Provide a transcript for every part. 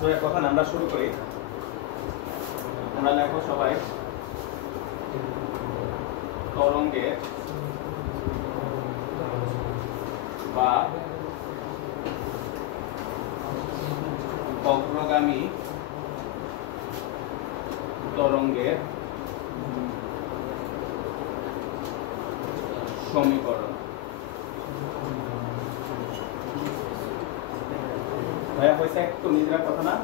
আচ্ছা কথা আমরা শুরু করি। আমরা লেখো সবাই তরঙ্গের বা অগ্রগামী তরঙ্গের সমীকরণ। ভাইয়া হয়েছে একটু নিজেরা কথা না,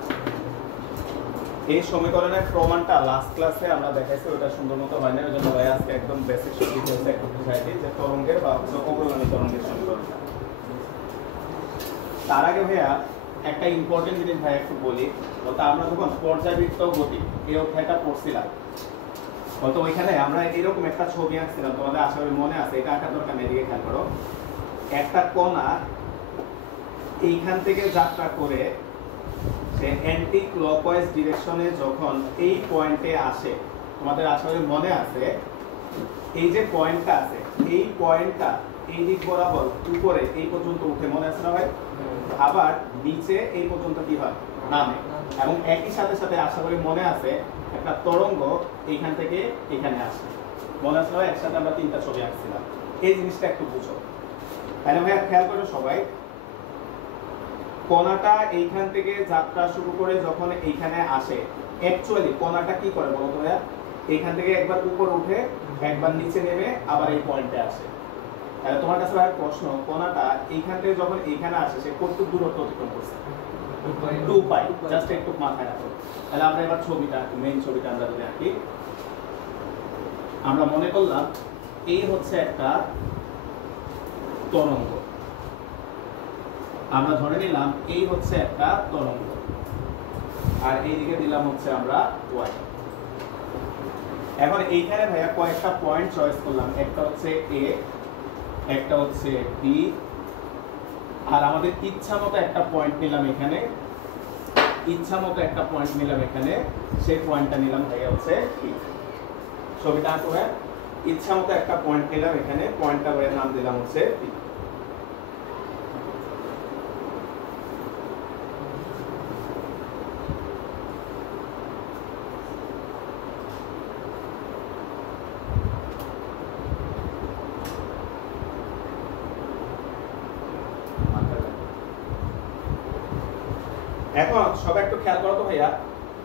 এই সমীকরণের প্রমাণটা লাস্ট ক্লাসে আমরা দেখাইছি, ওটা সুন্দর মতো হয় না, ওই জন্য ভাইয়া আজকে একদম বেসিক ডিটেইলসে একটু বুঝাই দিই যে তরঙ্গের বা অগ্রগামী তরঙ্গের সমীকরণটা। তার আগে ভাইয়া একটা ইম্পর্টেন্ট জিনিস ভাইয়া একটু বলি, বলতে আমরা যখন পর্যাবৃত্ত গতি এই অধ্যায়টা পড়ছিলাম, বলতো ওইখানে আমরা এরকম একটা ছবি আঁকছিলাম, তোমাদের আশা করি মনে আছে, এটা আঁকার দরকার নেই, এদিকে খেয়াল করো। একটা কণা এইখান থেকে যাত্রা করে সে অ্যান্টি ক্লকওয়াইজ ডিরেকশনে যখন এই পয়েন্টে আসে, তোমাদের আশা করি মনে আছে, এই যে পয়েন্টটা আছে এই পয়েন্টটা এই দিক বরাবর উপরে এই পর্যন্ত উঠে, মনে আছে না ভাই? আবার নিচে এই পর্যন্ত কি হয়, নামে। এবং একই সাথে সাথে আশা করি মনে আছে একটা তরঙ্গ এইখান থেকে এখানে আসে, মনে আছে ভাই? একসাথে আমরা তিনটা ছবি আঁকছিলাম, এই জিনিসটা একটু বুঝো। তাহলে ভাইয়া খেয়াল করো সবাই, কণাটা এইখান থেকে যাত্রা শুরু করে যখন এইখানে আসে, অ্যাকচুয়ালি কণাটা কি করে বলো তো ভাইয়া? এইখান থেকে একবার উপরে উঠে একবার নিচে নেমে আবার এই পয়েন্টে আসে। তাহলে তোমার কাছে ভাই প্রশ্ন, কণাটা এইখান থেকে যখন এইখানে আসে সে কতটুকু দূরত্ব অতিক্রম করছে? 2 পাই। জাস্ট একটু মাথায় রাখো। তাহলে আমরা এবার ছবিটা, মেইন ছবিটা আমরা যদি আঁকি, আমরা মনে করলাম এই হচ্ছে একটা তরঙ্গ, আমরা ধরে নিলাম এই হচ্ছে একটা তরঙ্গ, আর এইদিকে দিলাম হচ্ছে আমরা y। এখন এইখানে ভাইয়া কয়েকটা পয়েন্ট চয়েস করলাম, একটা হচ্ছে a, একটা হচ্ছে b, আর আমাদের ইচ্ছা মতো একটা পয়েন্ট নিলাম এখানে, ইচ্ছা মতো একটা পয়েন্ট নিলাম এখানে, সেই পয়েন্টটা নিলাম ভাইয়া হচ্ছে p। ছবিটা আঁকো ভাইয়া, ইচ্ছা মতো একটা পয়েন্ট নিলাম এখানে, পয়েন্টটা ভাইয়া নাম দিলাম হচ্ছে p। এখন সবাই একটু খেয়াল করো তো ভাইয়া,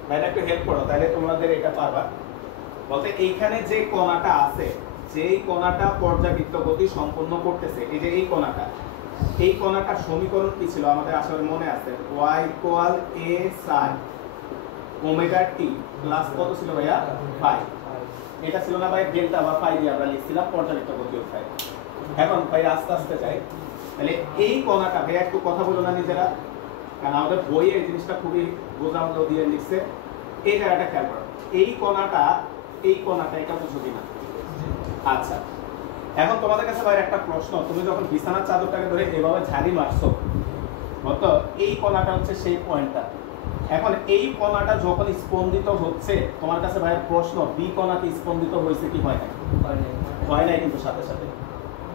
ভাইরা একটু হেল্প করো, তাহলে তোমাদের এটা পারবা। বলতে এইখানে যে কণাটা আছে, যেই কণাটা পর্যাবৃত্ত গতি সম্পন্ন করতেছে, এই যে এই কণাটা, এই কণাটার সমীকরণ কি ছিল আমাদের আশা করি মনে আছে? y = a sin omega t plus কত ছিল ভাইয়া? ফাই। এটা ছিল না ভাই ডেল্টা বা ফাই দিয়ে আমরা লিখছিলাম পর্যাবৃত্ত গতি অধ্যায়। এখন ভাই আস্তে আস্তে যাই, তাহলে এই কণাটা ভাইয়া একটু কথা বলো না নিজেরা, কারণ আমাদের বইয়ে এই জিনিসটা খুবই বোঝামতো দিয়ে লিখছে। এই জায়গাটা খেয়াল করো, এই কণাটা এটা বুঝো কিনা? আচ্ছা, এখন তোমাদের কাছে ভাই একটা প্রশ্ন, তুমি যখন বিছানার চাদরটাকে ধরে এভাবে ঝাড়ি মারছো, তো এই কণাটা হচ্ছে সেই পয়েন্টটা। এখন এই কণাটা যখন স্পন্দিত হচ্ছে, তোমার কাছে ভাইয়ের প্রশ্ন, বি কণাতে স্পন্দিত হয়েছে কি হয় নাই? হয় নাই কিন্তু সাথে সাথে,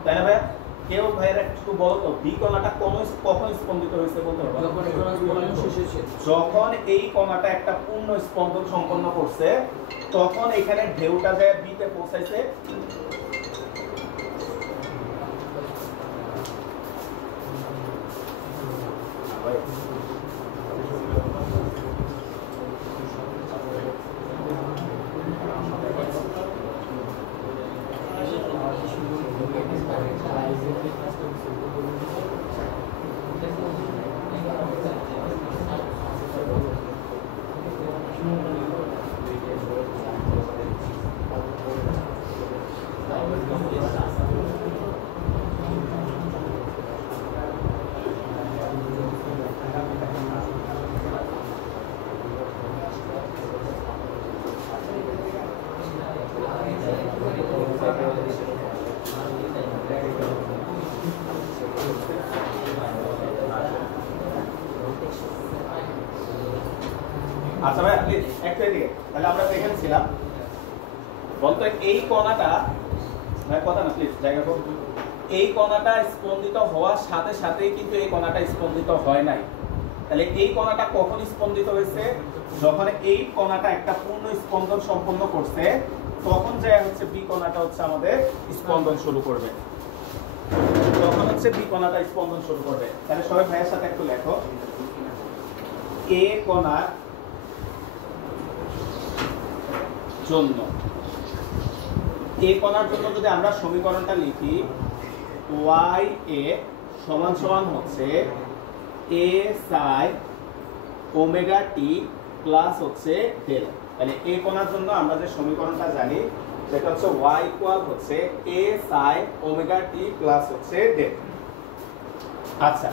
তাই না ভাইয়া? কেউ ভাইয়ের একটু বলো তো, বি কণাটা কখন স্পন্দিত হয়েছে বলতে পারবো? যখন এই কণাটা একটা পূর্ণ স্পন্দন সম্পন্ন করছে, তখন এখানে ঢেউটা যায় বিতে পৌঁছাইছে। আচ্ছা ভাই প্লিজ একটু এদিকে, তাহলে আমরা এখানে ছিলাম, বলতো এই কণাটা ভাই কথা না প্লিজ জায়গা করো, এই কণাটা স্পন্দিত হওয়ার সাথে সাথেই কিন্তু এই কণাটা স্পন্দিত হয় নাই, তাহলে এই কণাটা কখন স্পন্দিত হয়েছে? যখন এই কণাটা একটা পূর্ণ স্পন্দন সম্পন্ন করছে, তখন যে হচ্ছে বি কণাটা হচ্ছে আমাদের স্পন্দন শুরু করবে। তখন হচ্ছে বি কণাটা স্পন্দন শুরু করবে। তাহলে সবাই ভাইয়ের সাথে একটু লেখো, এ কণার জন্য, এ কণার জন্য যদি আমরা সমীকরণটা লিখি, ওয়াই এ সমান সমান হচ্ছে এ সাই ওমেগা টি প্লাস হচ্ছে ডেল। তাহলে এ কণার জন্য আমরা যে সমীকরণটা জানি সেটা হচ্ছে y ইকুয়াল হচ্ছে a sin omega t plus হচ্ছে ডেল। আচ্ছা,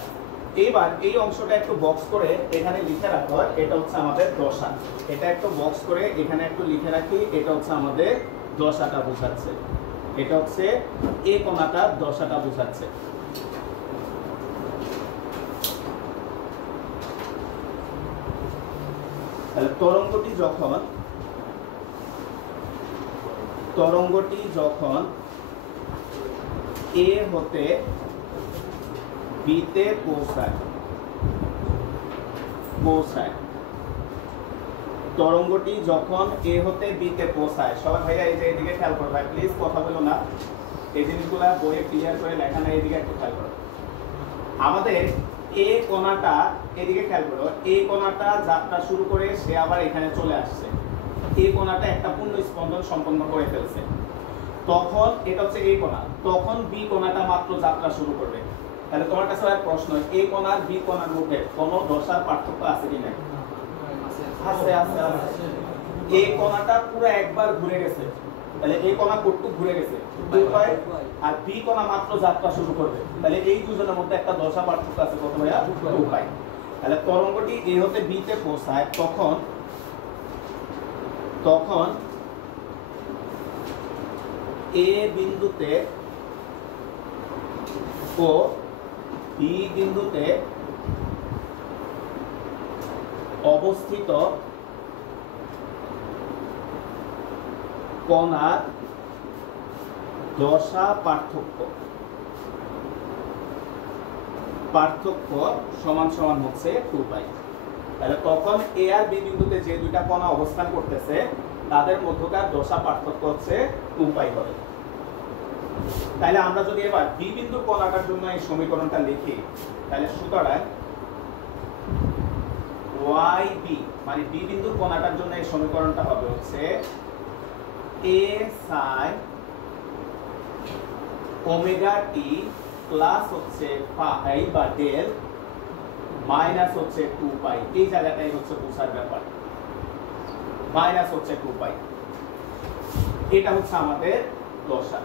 এবার এই অংশটা একটু বক্স করে এখানে লিখে রাখো, এটা হচ্ছে আমাদের দশা। এটা একটু বক্স করে এখানে একটু লিখে রাখি, এটা হচ্ছে আমাদের দশাটা বোঝাচ্ছে। এটা হচ্ছে এ কণাটা দশাটা বোঝাচ্ছে। তাহলে তরঙ্গটি যখন এ হতে বিতে পৌঁছায়, তরঙ্গটি যখন এ হতে বিতে পৌঁছায়, সবাই ভাইয়া এই যে এদিকে খেয়াল করো ভাই, প্লিজ কথা বলো না, এই জিনিসগুলো বইয়ে ক্লিয়ার করে লেখা না, এদিকে একটু খেয়াল করো। আমাদের এ কণাটা, এদিকে খেয়াল করো, এ কণাটা যাত্রা শুরু করে সে আবার এখানে চলে আসছে, এ কণাটা একটা পূর্ণ স্পন্দন সম্পন্ন করে ফেলছে, তখন এটা হচ্ছে এ কণা, তখন বি কণাটা মাত্র যাত্রা শুরু করবে। তাহলে তোমার কাছে প্রশ্ন, এ কণার বি কণার মধ্যে কোনো দশার পার্থক্য আছে কি না? আছে। এ কণাটা পুরো একবার ঘুরে গেছে, তাহলে এই কণা কতটুকু ঘুরে গেছে? 2 পাই, আর বি কণা মাত্র যাত্রা শুরু করবে, তাহলে এই দুজনের মধ্যে একটা দশা পার্থক্য আছে কত ভাইয়া? 2 পাই। তাহলে তরঙ্গটি এ হতে বি তে পৌঁছায়, তখন এ বিন্দুতে ও বি বিন্দুতে অবস্থিত কণার দশা পার্থক্য সমান সমান হচ্ছে 2 পাই। তাহলে তখন এ আর বি বিন্দুতে যে দুইটা কণা অবস্থান করতেছে তাদের মধ্যকার দশা পার্থক্য হচ্ছে 2 পাই হবে। তাহলে আমরা যদি এবার বি বিন্দুর কণাটার জন্য এই সমীকরণটা লিখি, তাহলে সুতরাং ওয়াই বি মানে বি বিন্দুর কণাটার জন্য এই সমীকরণটা হবে হচ্ছে এ সাইন ওমেগা টি প্লাস হচ্ছে পাই বা ডেল মাইনাস হচ্ছে 2 পাই। এই জায়গাটাই হচ্ছে বোঝার ব্যাপার, মাইনাস হচ্ছে 2 পাই। এটা হচ্ছে আমাদের দশা,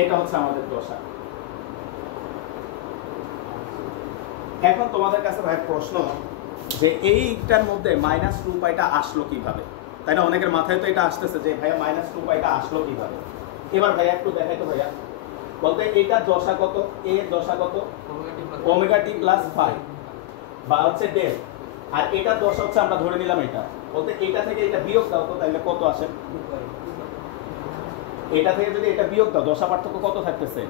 এটা হচ্ছে আমাদের দশা। এখন তোমাদের কাছে ভাই প্রশ্ন যে এইটার মধ্যে মাইনাস 2 পাইটা আসলো কিভাবে? তাই না, অনেকের মাথায় তো এটা আসতেছে যে ভাইয়া মাইনাস 2 পাইটা আসলো কিভাবে। এবার ভাইয়া একটু দেখাই তো ভাইয়া, বলতে এটা দশা কত? এ দশা কত? ওমেগা টি প্লাস ফাই বা হচ্ছে ডেল, আর এটা দশা হচ্ছে আমরা ধরে নিলাম এটা, বলতে এটা থেকে এটা বিয়োগ দাও তো, তাহলে কত আসে? এটা থেকে যদি এটা বিয়োগ দাও দশা পার্থক্য কত থাকতেছে?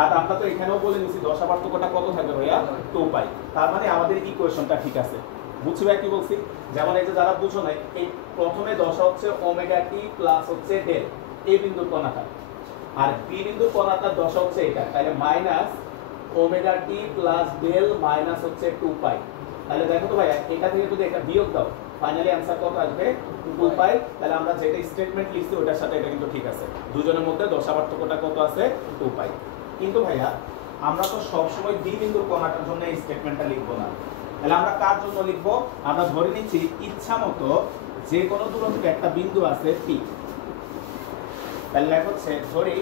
আর আমরা তো এখানেও বলে নিছি দশা পার্থক্যটা কত থাকবে ভাইয়া? 2 পাই। তার মানে আমাদের ইকুয়েশনটা ঠিক আছে। বুঝছি ভাই কি বলছি? যেমন এই যে যারা বুঝো নাই, এই প্রথমে দশা হচ্ছে ওমেগা টি প্লাস হচ্ছে ডেল, এ বিন্দুর কণাটা, আর বি বিন্দুর কণাটার দশা হচ্ছে এটা, তাহলে minus omega t plus del minus হচ্ছে 2 পাই। তাহলে দেখো তো ভাইয়া, এটা থেকে যদি এটা বিয়োগ দাও ফাইনালি आंसर কত আসবে? 2 পাই। তাহলে আমরা যেটা স্টেটমেন্ট লিখছি ওটার সাথে এটা কিন্তু ঠিক আছে, দুজনের মধ্যে দশা পার্থক্যটা কত আছে? 2 পাই। কিন্তু ভাইয়া আমরা তো সব সময় বি বিন্দুর কণাটার জন্য এই স্টেটমেন্টটা লিখবো না, তাহলে আমরা কার জন্য লিখবো? আমরা ধরে নিচ্ছি ইচ্ছামতো যে কোনো দূরত্বে একটা বিন্দু আছে পি, তাহলে লেখা হচ্ছে ধরি,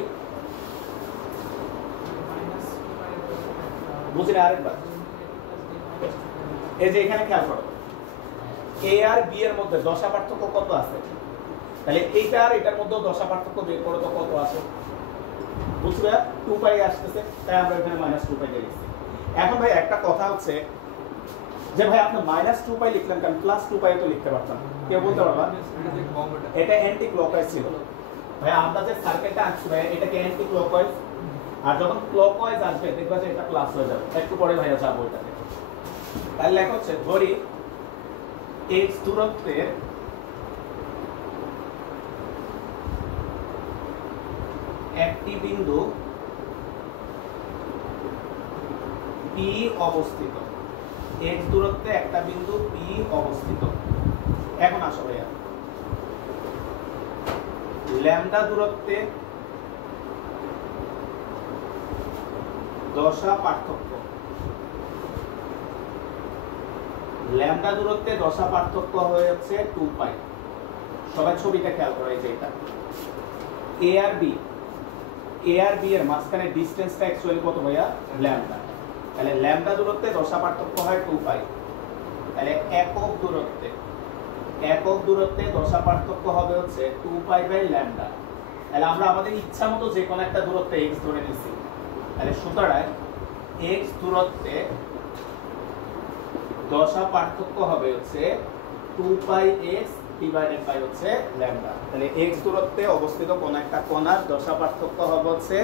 বুঝলে আরেকবার, এই যে এখানে খেয়াল করো এ আর বি এর মধ্যে দশা পার্থক্য কত আছে? তাহলে এইটা আর এটার মধ্যে দশা পার্থক্য বের করো তো কত আসে? বুঝবে? 2 পাই আসতেছে, তাই আমরা এখানে -2 পাই লিখছি। এখন ভাই একটা কথা হচ্ছে যে ভাই আপনি -2 পাই লিখলেন কেন? +2 পাই তো লিখতে পারতাম, কেউ বলতে পারবা? এটা অ্যান্টি ক্লকওয়াইজ ছিল ভাই, আমরা যে সার্কেলটা আঁকছি ভাই এটা কি অ্যান্টি ক্লকওয়াইজ? আর যখন ক্লকওয়াইজ আসবে দেখবা যে এটা প্লাস হয়ে যাবে, একটু পরে ভাইয়া যাবো এটাতে। তাহলে লেখা হচ্ছে ধরি x দূরত্বের একটি বিন্দু P অবস্থিত, x দূরত্বে একটা বিন্দু P অবস্থিত। এখন আসো ভাইয়া, ল্যামডা দূরত্বে দশা পার্থক্য, ল্যামডা দূরত্বে দশা পার্থক্য হয়ে যাচ্ছে 2 পাই। সবাই ছবিটা খেয়াল করো, এই যে এটা এ আর বি, এ আর বি এর মাঝখানে ডিসটেন্সটা অ্যাকচুয়ালি কত ভাইয়া? ল্যামডা। তাহলে ল্যামডা দূরত্বে দশা পার্থক্য হয় 2 পাই। তাহলে একক দূরত্বে দশা পার্থক্য হবে হচ্ছে 2 পাই বাই ল্যামডা। তাহলে আমরা আমাদের ইচ্ছা মতো যে কোনো একটা দূরত্বে x ধরে নিছি। তাহলে সুতরাং x দূরত্বে দশা পার্থক্য হবে হচ্ছে 2 পাই x ডিভাইডেড বাই হচ্ছে ল্যামডা। তাহলে x দূরত্বে অবস্থিত কোন একটা কণার দশা পার্থক্য হবে হচ্ছে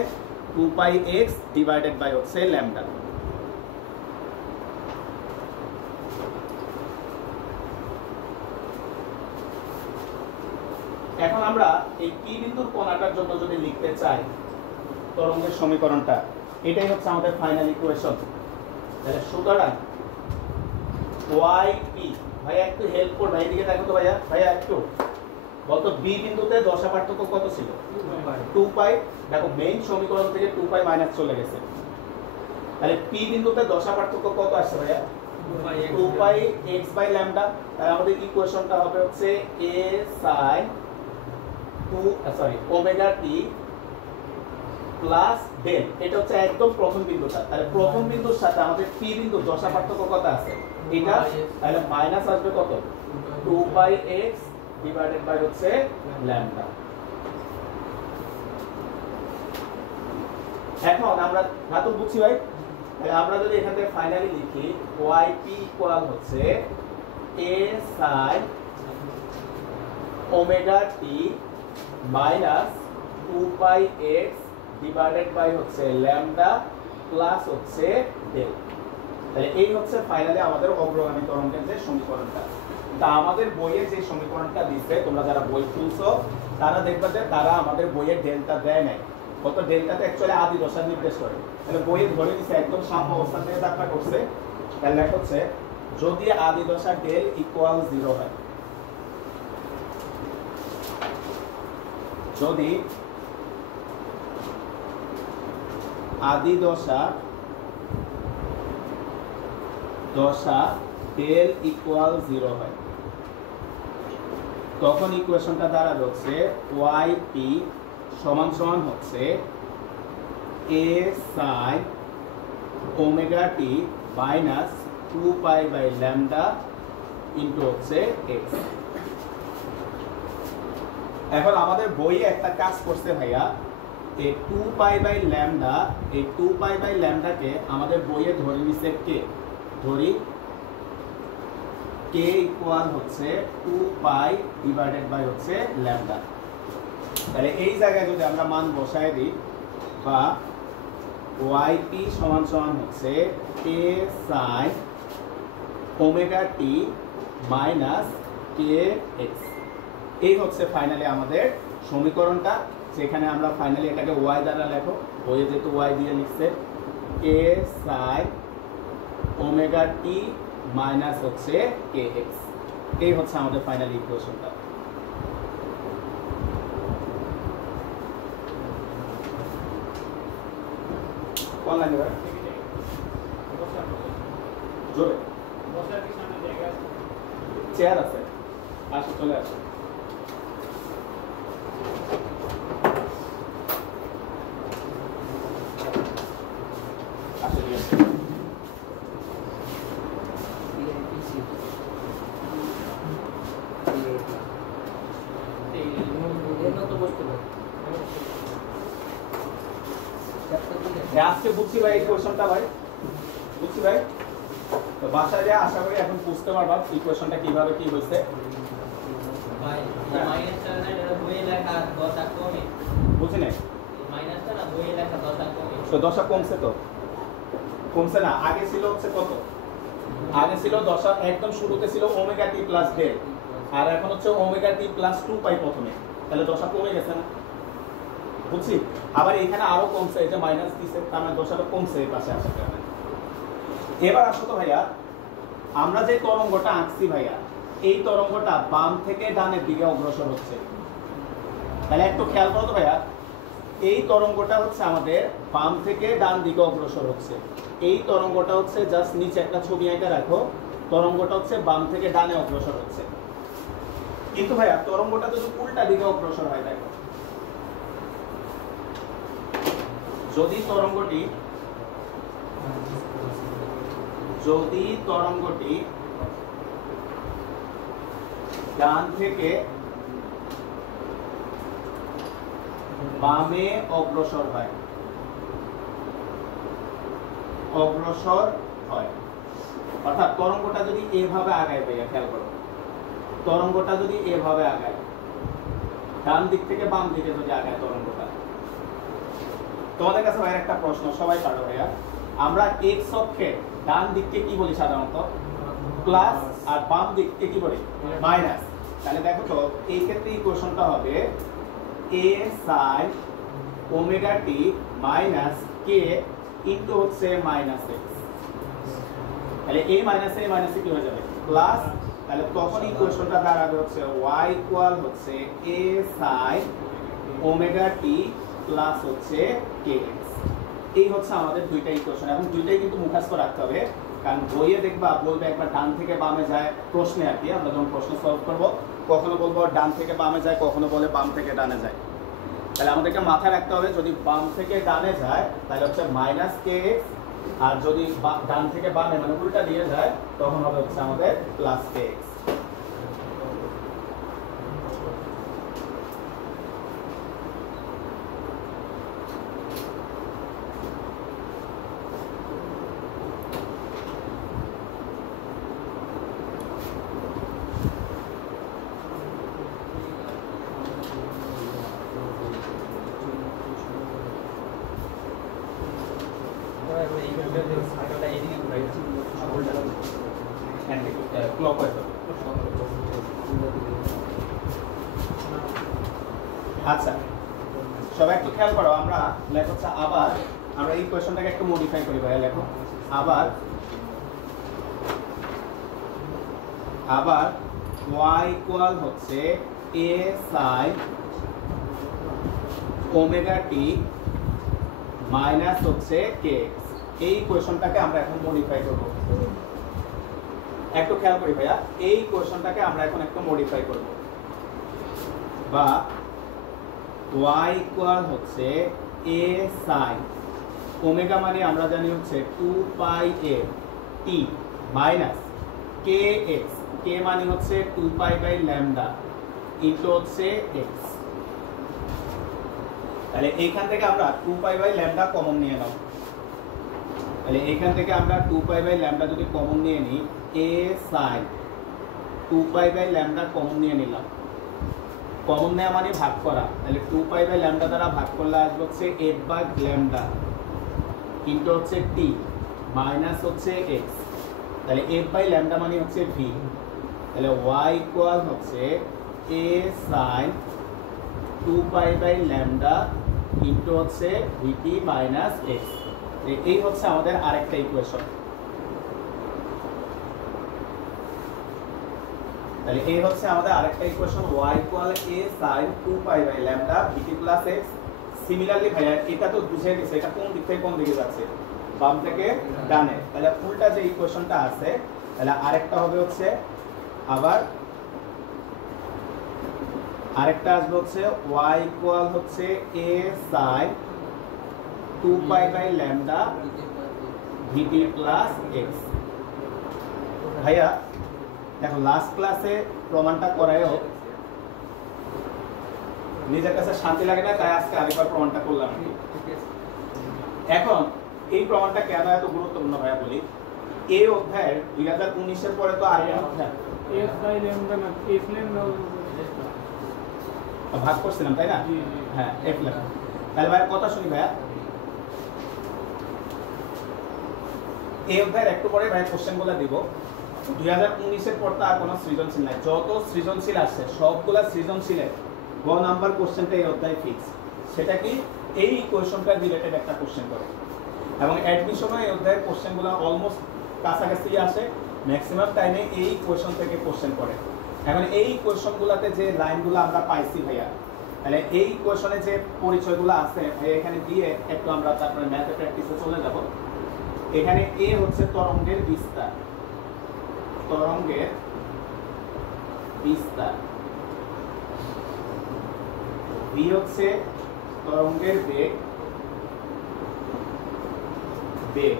2 পাই x ডিভাইডেড বাই হচ্ছে ল্যামডা। এখন আমরা এই p বিন্দুর কণাটার জন্য যদি লিখতে চাই তরঙ্গের সমীকরণটা, এটাই হচ্ছে আমাদের ফাইনাল ইকুয়েশন। তাহলে সুতরাং yp, ভাইয়া একটু হেল্প করবে, এইদিকে দেখো তো ভাইয়া, ভাইয়া একটু বলতো b বিন্দুতে দশা পার্থক্য কত ছিল? 2 পাই। দেখো মেইন সমীকরণ থেকে 2 পাই মাইনাস চলে গেছে। তাহলে p বিন্দুতে দশা পার্থক্য কত আসছে ভাইয়া? 2 পাই x বাই ল্যামডা। তাহলে আমাদের ইকুয়েশনটা হবে হচ্ছে a sin omega t plus del. এটা হচ্ছে একদম প্রথম বিন্দুটা। তাহলে প্রথম বিন্দুর সাথে আমাদের p বিন্দুর দশা পার্থক্য কত আছে? এটা। তাহলে মাইনাস আসবে কত? 2 পাই x ডিভাইডেড বাই হচ্ছে ল্যামডা। এখন আমরা তো বুঝছি ভাই। তাহলে আমরা যদি এখান থেকে ফাইনালি লিখি yp ইকুয়াল হচ্ছে a sin omega t minus 2 pi x divided by হচ্ছে ল্যামডা প্লাস হচ্ছে ডেল। তাহলে এই হচ্ছে ফাইনালি আমাদের অগ্রগামী তরঙ্গের যে সমীকরণটা। তা আমাদের বইয়ে যে সমীকরণটা দিচ্ছে, তোমরা যারা বই খুলছো তারা দেখবে যে তারা আমাদের বইয়ে ডেল্টা দেয় নাই। কত ডেল্টাতে অ্যাকচুয়ালি আদি দশা নির্দেশ করে। তাহলে বইয়ে ধরে নিচ্ছে একদম সাম্য অবস্থান থেকে যাত্রা করছে। তাহলে লেখা হচ্ছে যদি আদি দশা ডেল ইকুয়াল 0 হয়, যদি আদি দশা ডেল ইকুয়াল 0 হয়, তখন ইকুয়েশনটা দাঁড়াবে হচ্ছে yp সমান সমান হচ্ছে a sin omega t minus 2 pi by lambda into হচ্ছে x। এখন আমাদের বইয়ে একটা কাজ করছে ভাইয়া, এই 2 পাই বাই ল্যামডা, এই 2 পাই বাই ল্যামডাকে আমাদের বইয়ে ধরে নিছে কে? ধরি k ইকুয়াল হচ্ছে 2 পাই ডিভাইডেড বাই হচ্ছে ল্যামডা। তাহলে এই জায়গায় যদি আমরা মান বসায় দিই, বা yp সমান সমান হচ্ছে a sin omega t minus kx। এই হচ্ছে ফাইনালি আমাদের সমীকরণটা, যেখানে আমরা ফাইনালি এটাকে y দ্বারা লেখো, বইয়ে যেহেতু y দিয়ে লিখছে a sin omega t minus হচ্ছে kx। এই হচ্ছে আমাদের ফাইনাল ইকুয়েশনটা। কোন লাইনে ভাই? জোরে চেয়ার আছে, আসো চলে আসো। আজকে বুঝছি ভাই এই কোয়েশনটা, ভাই বুঝছি ভাই। তো বাসায় যা আশা করি এখন বুঝতে পারবা ইকুয়েশনটা কিভাবে কি হইছে। ভাই মাইনাসটা না এটা বইয়ে লেখা 10 কমে বুঝি নাই মাইনাসটা না বইয়ে লেখা 10 কমে। তো দশা কমছে তো? কমছে না? আগে ছিল হচ্ছে কত? আগে ছিল দশা একদম শুরুতে ছিল ওমেগা টি প্লাস ডেল, আর এখন হচ্ছে ওমেগা টি প্লাস 2 পাই প্রথমে, তাহলে দশা কমে গেছে না? বুঝছি? আবার এখানে আরো কমছে, এই যে মাইনাস দিছে, তার মানে দশাটা কমছে এই পাশে আসার কারণে। এবার আসো তো ভাইয়া, আমরা যে তরঙ্গটা আঁকছি ভাইয়া, এই তরঙ্গটা বাম থেকে ডানের দিকে অগ্রসর হচ্ছে। তাহলে একটু খেয়াল করো তো ভাইয়া, এই তরঙ্গটা হচ্ছে আমাদের বাম থেকে ডান দিকে অগ্রসর হচ্ছে। এই তরঙ্গটা হচ্ছে জাস্ট নিচে একটা ছবি এঁকে রাখো, তরঙ্গটা হচ্ছে বাম থেকে ডানে অগ্রসর হচ্ছে। কিন্তু ভাইয়া তরঙ্গটা যদি উল্টা দিকে অগ্রসর হয়, দেখো যদি তরঙ্গটি ডান থেকে বামে অগ্রসর হয়, অর্থাৎ তরঙ্গটা যদি এভাবে আগায়, ভাইয়া খেয়াল করো, তরঙ্গটা যদি এভাবে আগায়, ডান দিক থেকে বাম দিকে যদি আগায় তরঙ্গটা, তোমাদের কাছে ভাইয়া একটা প্রশ্ন, সবাই পারো ভাইয়া, আমরা এক্স অক্ষে ডান দিককে কি বলি সাধারণত? প্লাস, আর বাম দিককে কি বলি? মাইনাস। তাহলে দেখো তো এই ক্ষেত্রে ইকুয়েশনটা হবে a sin omega t minus K into হচ্ছে মাইনাস x। তাহলে a মাইনাস কি হয়ে যাবে? প্লাস। তাহলে তখন ইকুয়েশনটা দাঁড়াবে হচ্ছে y ইকুয়াল হচ্ছে a sin omega t plus হচ্ছে kx। এই হচ্ছে আমাদের দুইটা ইকুয়েশন, এবং দুইটাই কিন্তু মুখস্থ রাখতে হবে, কারণ বইয়ে দেখবা বলবে একবার ডান থেকে বামে যায়, প্রশ্নে আর কি, আমরা যখন প্রশ্ন সলভ করব কখনো বলবো ডান থেকে বামে যায়, কখনো বলে বাম থেকে ডানে যায়। তাহলে আমাদেরকে মাথায় রাখতে হবে যদি বাম থেকে ডানে যায় তাহলে হচ্ছে মাইনাস কে এক্স, আর যদি ডান থেকে বামে মানে উল্টা দিয়ে যায় তখন হবে হচ্ছে আমাদের প্লাস কে এক্স। আচ্ছা সবাই একটু খেয়াল করো, আমরা লেখো হচ্ছে আবার আমরা এই কোয়েশ্চনটাকে একটু মডিফাই করি ভাইয়া, লেখো আবার y ইকুয়াল হচ্ছে a sin omega t minus হচ্ছে kx। এই কোয়েশ্চনটাকে আমরা এখন মডিফাই করব, একটু খেয়াল করি ভাইয়া, এই কোয়েশ্চনটাকে আমরা এখন একটু মডিফাই করব, বা y ইকুয়াল হচ্ছে a sin ওমেগা মানে আমরা জানি হচ্ছে 2 পাই a t minus kx, k মানে হচ্ছে 2 পাই বাই ল্যামডা ইনটু হচ্ছে x। তাহলে এইখান থেকে আমরা 2 পাই বাই ল্যামডা কমন নিয়ে নাও, তাহলে এইখান থেকে আমরা 2 পাই বাই ল্যামডা যদি কমন নিয়ে নিই, a sin 2 pi by lambda common নিয়ে নিলাম, কমন নেওয়া মানে ভাগ করা, তাহলে 2 পাই বাই ল্যামডা দ্বারা ভাগ করলে আসবে হচ্ছে f ভাগ ল্যামডা ইনটু হচ্ছে t মাইনাস হচ্ছে x। তাহলে f বাই ল্যামডা মানে হচ্ছে v। তাহলে y ইকুয়াল হচ্ছে a sin 2 pi by lambda into হচ্ছে vt মাইনাস x। এই হচ্ছে আমাদের আরেকটা ইকুয়েশন। তাহলে এই হচ্ছে আমাদের আরেকটা equation, y equal a sin 2 pi by lambda vt plus x। Similarly ভাইয়া এটা তো বুঝে গেছে এটা কোন দিক থেকে কোন দিকে যাচ্ছে, বাম থেকে ডানে। তাহলে উল্টা যে ইকুয়েশনটা আছে তাহলে আরেকটা হবে হচ্ছে আবার আরেকটা আসবে হচ্ছে y ইকুয়াল হচ্ছে a sin 2 pi by lambda vt plus x। ভাইয়া দেখো লাস্ট ক্লাসে প্রমাণটা করায়ও নিজের কাছে শান্তি লাগে না, তাই আজকে আরেকবার প্রমাণটা করলাম। এখন এই প্রমাণটা কেন এত গুরুত্বপূর্ণ ভাইয়া বলি, এই অধ্যায়ের 2019 এর পরে তো আরেকটা অধ্যায় f বাই ল্যামডা না f ল্যামডা ভাগ করছিলাম তাই না? হ্যাঁ f ল্যামডা। তাহলে ভাইয়া কথা শুনি ভাইয়া, এই অধ্যায়ের একটু পরে ভাই কোশ্চেনগুলো দিব। 2019-এর পর তো আর কোনো সৃজনশীল নাই, যত সৃজনশীল আসছে সবগুলা সৃজনশীলের গ নাম্বার কোশ্চেনটা এই অধ্যায় ফিক্স। সেটা কি, এই ইকুয়েশনটা রিলেটেড একটা কোশ্চেন করে, এবং অ্যাডমিশনও এই অধ্যায়ের কোশ্চেনগুলো অলমোস্ট কাছাকাছি আসে, ম্যাক্সিমাম টাইমে এই কোয়েশন থেকে কোশ্চেন করে। এখন এই কোয়েশনগুলোতে যে লাইনগুলো আমরা পাইছি ভাইয়া, তাহলে এই কোয়েশনে যে পরিচয়গুলো আছে ভাইয়া এখানে দিয়ে একটু আমরা তারপরে ম্যাথে প্র্যাকটিসে চলে যাব। এখানে এ হচ্ছে তরঙ্গের বিস্তার, তরঙ্গের বিস্তার, বি হচ্ছে তরঙ্গের বেগ, বেগ,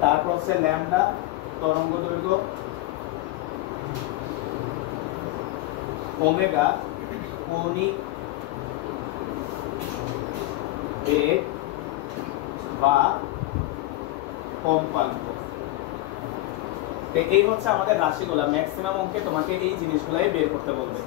তারপর হচ্ছে ল্যামডা তরঙ্গ দৈর্ঘ্য, ওমেগা কৌণিক বেগ বা কম্পাঙ্ক। এই হচ্ছে আমাদের রাশিগুলা, ম্যাক্সিমাম অঙ্কে তোমাকে এই জিনিসগুলাই বের করতে বলবে।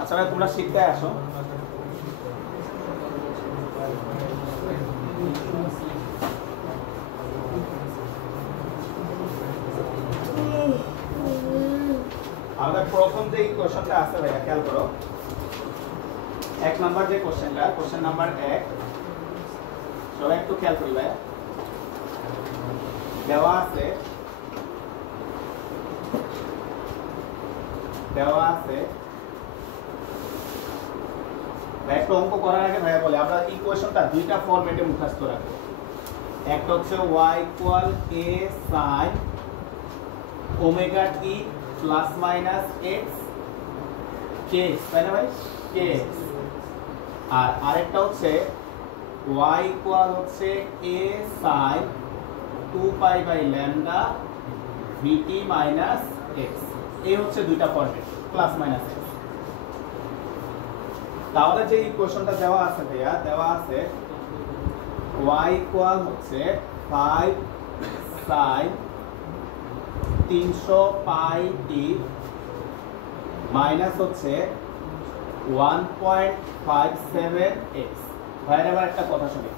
আচ্ছা ভাই তোমরা শিখতে আসো। আমাদের প্রথম যে কোশ্চেনটা আছে ভাইয়া খেয়াল করো, 1 নাম্বার যে কোশ্চেনটা, কোশ্চেন নাম্বার 1, সবাই একটু খেয়াল করি ভাইয়া। দেওয়া আছে একটা অঙ্ক করার আগে ভাইয়া বলে আমরা ইকুয়েশনটা দুইটা ফরম্যাটে মুখস্থ রাখবো। একটা হচ্ছে y = a sin omega t plus minus x kx, তাই না ভাই, kx। আর আরেকটা হচ্ছে y = হচ্ছে a sin 2π/λ vt minus x। এই হচ্ছে দুইটা ফরম্যাট, প্লাস মাইনাস x। তাহলে যে ইকুয়েশনটা দেওয়া আছে ভাইয়া, দেওয়া আছে y = হচ্ছে 5 sin 300πt মাইনাস হচ্ছে 1.57x। ভাইয়া এবার একটা কথা শুনি,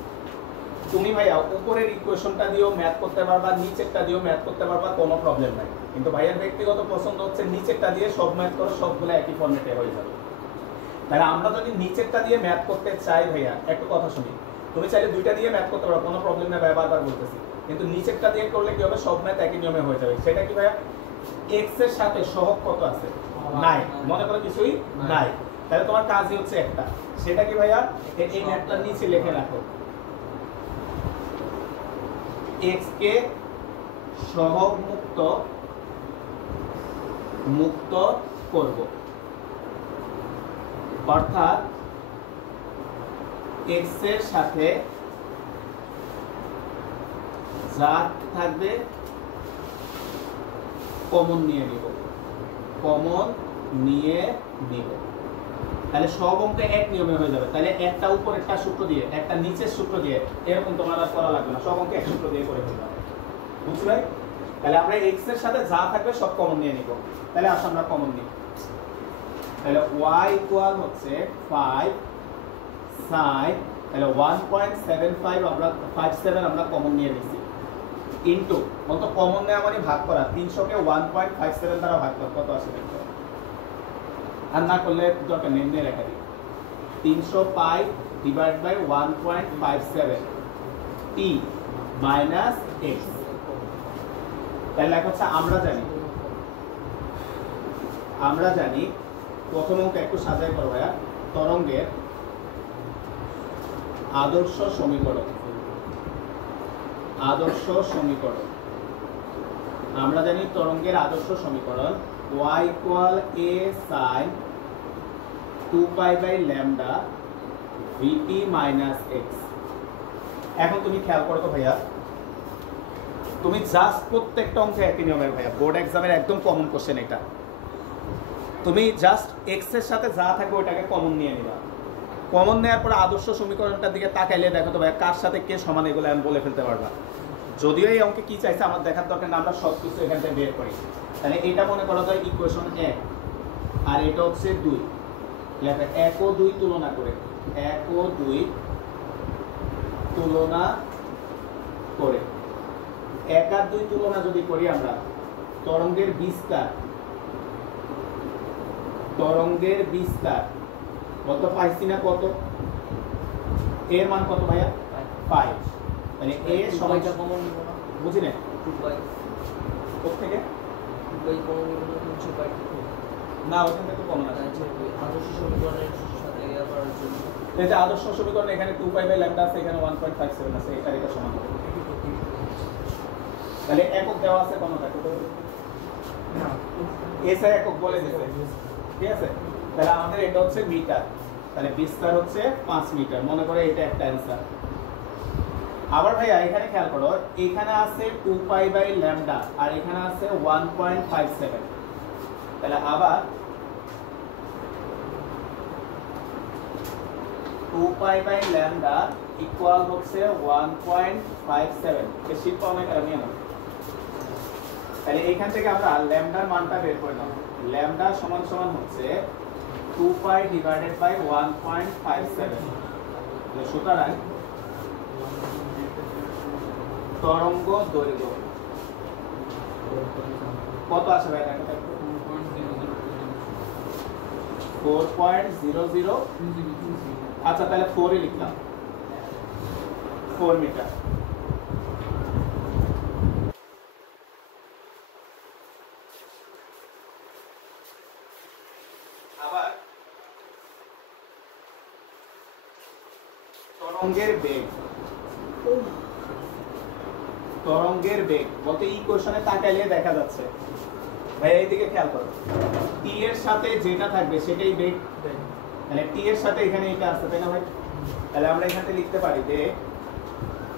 তুমি ভাইয়া উপরের ইকুয়েশনটা দিয়েও ম্যাথ করতে পারবা, নিচেরটা দিয়েও ম্যাথ করতে পারবা, কোনো প্রবলেম নাই। কিন্তু ভাইয়ার ব্যক্তিগত পছন্দ হচ্ছে নিচেরটা দিয়ে সব ম্যাথ করো, সবগুলো একই ফরম্যাটে হয়ে যাবে। তাহলে আমরা যদি নিচেরটা দিয়ে ম্যাথ করতে চাই ভাইয়া, একটা কথা শুনি, তুমি চাইলে দুইটা দিয়ে ম্যাথ করতে পারো, কোনো প্রবলেম নেই, বারবার বলতেছি। কিন্তু নিচেরটা দিয়ে করলে কি হবে, সব ম্যাথ একই নিয়মে হয়ে যাবে। সেটা কি ভাইয়া, x এর সাথে সহগ কত আছে, নাই, মনে করো কিছুই নাই। তাহলে তোমার কাজই হচ্ছে একটা, সেটা কি ভাইয়া, এই ম্যাথটা নিচে লিখে রাখো, x কে সহগ মুক্ত করব, অর্থাৎ x এর সাথে যা থাকবে কমন নিয়ে নিব, তাহলে সব অঙ্ক এক নিয়মে হয়ে যাবে। তাহলে একটা উপরেরটা সূত্র দিয়ে, একটা নিচের সূত্র দিয়ে, এরকম তোমার আর করা লাগবে না, সব অঙ্ক এক সূত্র দিয়ে করে ফেলবে, বুঝলে? তাহলে আমরা x এর সাথে যা থাকবে সব কমন নিয়ে নিব। তাহলে আসলে আমরা কমন নিই, তাহলে y = হচ্ছে 5 sin তাহলে 1.75 আমরা 57 আমরা কমন নিয়ে নিছি ইনটু বলতো কমন নেওয়া মানে ভাগ করা 300 কে 1.57 দ্বারা ভাগ করা কত আসে দেখো আর না করলে দরকার নেই নিয়ে রেখে দিই 300 pi divide by 1.57 t minus x তাহলে লেখা হচ্ছে আমরা জানি প্রথম অঙ্ক একটু সাজাই করো ভাইয়া তরঙ্গের আদর্শ সমীকরণ আমরা জানি তরঙ্গের আদর্শ সমীকরণ y = a sin 2 pi lambda vt minus x এখন তুমি খেয়াল করো তো ভাইয়া তুমি জাস্ট প্রত্যেকটা অঙ্কে একই নিয়মের ভাইয়া বোর্ড এক্সামের একদম কমন কোশ্চেন এটা তুমি জাস্ট x এর সাথে যা থাকে ওটাকে কমন নিয়ে নিবা কমন নেওয়ার পর আদর্শ সমীকরণটার দিকে তাকাইলে দেখো তো ভাইয়া কার সাথে কে সমান এগুলো আমি বলে ফেলতে পারবা যদিও এই অঙ্কে কি চাইছে আমার দেখার দরকার না আমরা সব কিছু এখান থেকে বের করি তাহলে এটা মনে করো যায় ইকুয়েশন 1 আর এটা হচ্ছে 2 লেখা 1 ও 2 তুলনা করে 1 ও 2 তুলনা করে 1 আর 2 তুলনা যদি করি আমরা তরঙ্গের বিস্তার কত পাইছি না কত এর মান কত ভাইয়া 5 মানে a সমান কমন নিব না বুঝি না 2 পাই কোথা থেকে 2 পাই কমন নিব না 300 পাই না ওখান থেকে তো কমন আছে আদর্শ সমীকরণের সাথে ইয়া করার জন্য এই যে আদর্শ সমীকরণ এখানে 2 পাই বাই ল্যামডা আছে এখানে 1.57 আছে এটা সমান হবে তাহলে একক দেওয়া আছে কোনটা কত না এসআই একক বলে দিতে ঠিক আছে তাহলে আমাদের এটা হচ্ছে মিটার তাহলে বিস্তার হচ্ছে 5 মিটার মনে করে এটা একটা অ্যানসার আবার ভাইয়া এখানে খেয়াল করো এখানে আছে 2 পাই বাই ল্যামডা আর এখানে আছে 1.57 তাহলে আবার 2 পাই বাই ল্যামডা ইকুয়াল হচ্ছে 1.57 এর শীট পাওয়া না নিয়ে নাও তাহলে এইখান থেকে আমরা ল্যামডার মানটা বের করে নাও ল্যামডা সমান সমান হচ্ছে 2 পাই ডিভাইডেড বাই 1.57 সুতরাং তরঙ্গ দৈর্ঘ্য কত আসে ভাই দেখো 4.00 আচ্ছা তাহলে 4 এ লিখলাম 4 মিটার আবার তরঙ্গের বেগ বলতে ইকুয়েশনে তাকাইলে দেখা যাচ্ছে ভাই এইদিকে খেয়াল করো t এর সাথে যেটা থাকবে সেটাই বেগ মানে t এর সাথে এখানে এটা আছে তাই না ভাই তাহলে আমরা এখানে লিখতে পারি যে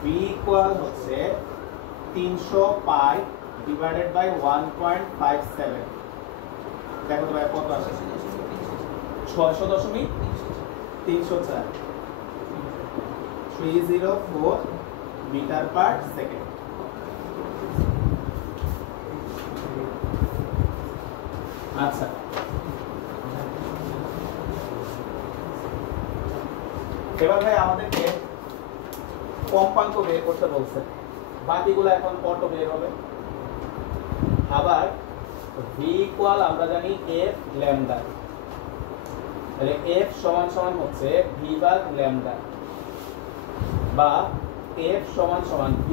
v ইকুয়াল হচ্ছে 300 পাই ডিভাইডেড বাই 1.57 দেখো তো ভাই কত আসে 600.304 মিটার পার সেকেন্ড আচ্ছা এবার ভাই আমাদেরকে কম্পাঙ্ক বের করতে বলছে বাকিগুলো এখন অটো বের হবে আবার v ইকুয়াল আমরা জানি f ল্যামডা তাহলে f সমান সমান হচ্ছে v ভাগ ল্যামডা বা f সমান সমান v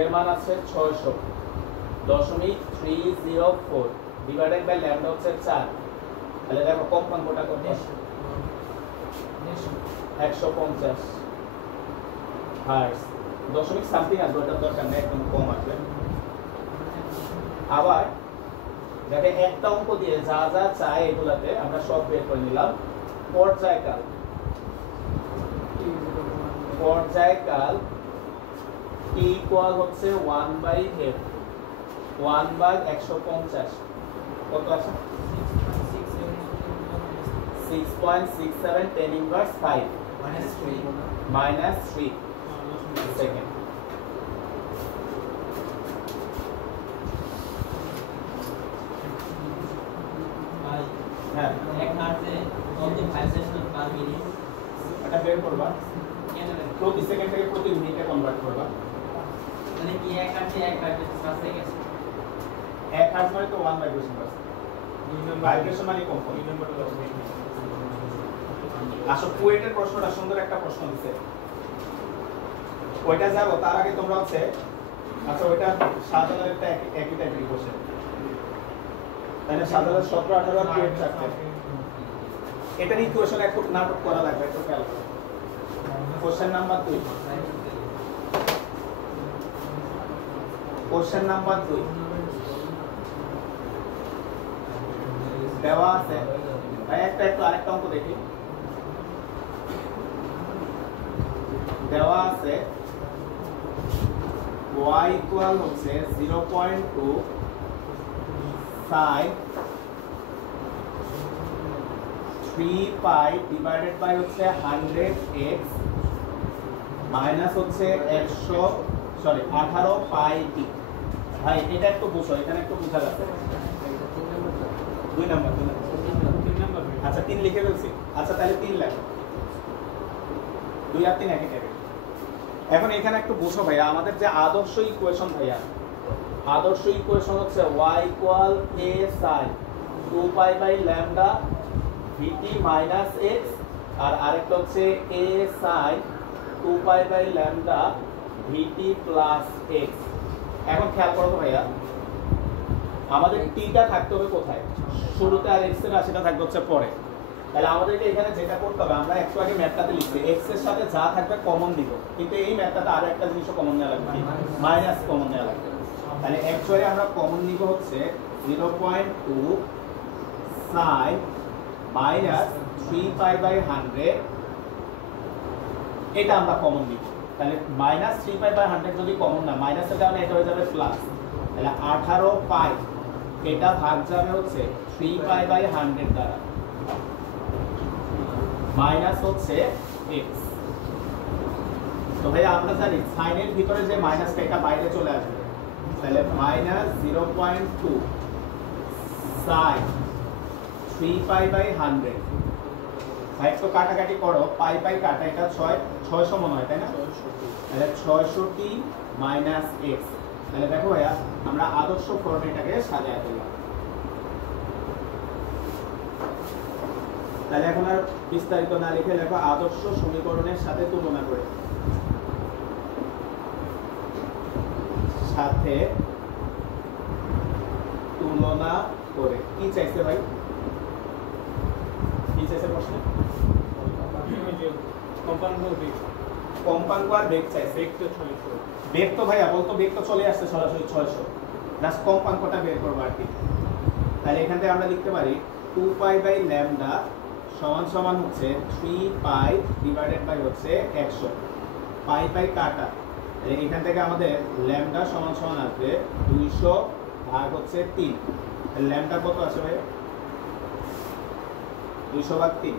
এর মান আছে 600.304 ডিভাইডেড বাই ল্যামডা হচ্ছে 4 তাহলে দেখো কম্পাঙ্কটা কত 150 হার্টজ দশমিক সামথিং আসবে ওটার দরকার নেই একদম কম আসবে আবার দেখে একটা অঙ্ক দিয়ে যা যা চাই এগুলাতে আমরা সব বের করে নিলাম পর্যায়কাল t ইকুয়াল হচ্ছে 1/f 1/150 কত আছে 6.67 10 ইনভার্স 5 -3 সেকেন্ড হ্যাঁ এক হার্টজে কত ভাইব্রেশন পার মিনিট এটা এটা বের করবা প্রতি সেকেন্ড থেকে প্রতি মিনিটে কনভার্ট করবা মানে কি এক আছে এক ভাইব্রেশন পাশে গেছে এক হার্জ মানে তো 1 ভাইব্রেশন পার ভাইব্রেশন মানে কম্পন আসলে কুয়েটের প্রশ্নটা সুন্দর একটা প্রশ্ন দিছে ওইটা যাবো তার আগে তোমরা হচ্ছে আচ্ছা ওইটা সাধারণ একটা একই টাইপের কোশ্চেন তাহলে সাধারণ 17 18 আর কুয়েট চারটে এটার ইকুয়েশন একটু নাটক করা লাগবে একটু খেয়াল করো কোশ্চেন নাম্বার 2 কোশ্চেন নাম্বার 2 দেওয়া আছে একটু আরেকটা অঙ্ক দেখি দেওয়া আছে y ইকুয়াল হচ্ছে 0.2 sin 3 পাই ডিভাইডেড বাই হচ্ছে 100x মাইনাস হচ্ছে 18 পাই t ভাই এটা একটু বুঝো এখানে একটু বোঝা যাচ্ছে 2 নাম্বার আচ্ছা 3 লিখে ফেলছি আচ্ছা তাহলে 3 লেখো 2 আর 3 একই টাইপের এখন এখানে একটু বুঝো ভাইয়া আমাদের যে আদর্শ ইকুয়েশন ভাইয়া আদর্শ ইকুয়েশন হচ্ছে y equal a sin 2 pi by lambda vt minus x আর আরেকটা হচ্ছে a sin 2 pi by lambda vt plus x এখন খেয়াল করো তো ভাইয়া আমাদের t টা থাকতে হবে কোথায় শুরুতে আর x এর রাশিটা থাকবে হচ্ছে পরে তাহলে আমাদেরকে এখানে যেটা করতে হবে আমরা একটু আগে ম্যাথটাতে লিখছি x এর সাথে যা থাকবে কমন দিব কিন্তু এই ম্যাথটাতে আরো একটা জিনিসও কমন নেওয়া লাগবে মাইনাস কমন নেওয়া লাগবে তাহলে অ্যাকচুয়ালি আমরা কমন নিব হচ্ছে 0.2 sin মাইনাস 3 পাই বাই 100 এটা আমরা কমন নিব তাহলে মাইনাস 3 পাই বাই 100 যদি কমন না মাইনাসের কারণে এটা হয়ে যাবে প্লাস তাহলে 18 পাই এটা ভাগ যাবে হচ্ছে 3 পাই বাই 100 দ্বারা মাইনাস হচ্ছে x তো ভাই আমরা জানি সাইনের ভিতরে যে মাইনাসটা এটা বাইরে চলে আসবে তাহলে মাইনাস 0.2 sin 3 পাই বাই 100 ভাই একটু কাটাকাটি করো পাই পাই কাটা এটা 600 মনে হয় তাই না তাহলে 600t মাইনাস x তাহলে দেখো ভাইয়া আমরা আদর্শ ফর্মে এটাকে সাজায় ফেললাম তাহলে এখন আর বিস্তারিত না লিখে লেখো আদর্শ সমীকরণের সাথে তুলনা করে কি চাইছে ভাই কি চাইছে প্রশ্নে কম্পাঙ্ক আর বেগ চাইছে বেগ তো ভাইয়া বলতো বেগ তো চলে আসছে সরাসরি 600 জাস্ট কম্পাঙ্কটা বের করব আর কি তাহলে এখান থেকে আমরা লিখতে পারি 2 পাই বাই ল্যামডা সমান সমান হচ্ছে 3 পাই ডিভাইডেড বাই হচ্ছে 100 পাই পাই কাটা তাহলে এখান থেকে আমাদের ল্যামডা সমান সমান আসবে 200 ভাগ হচ্ছে 3 তাহলে ল্যামডা কত আসে ভাই 200 ভাগ 3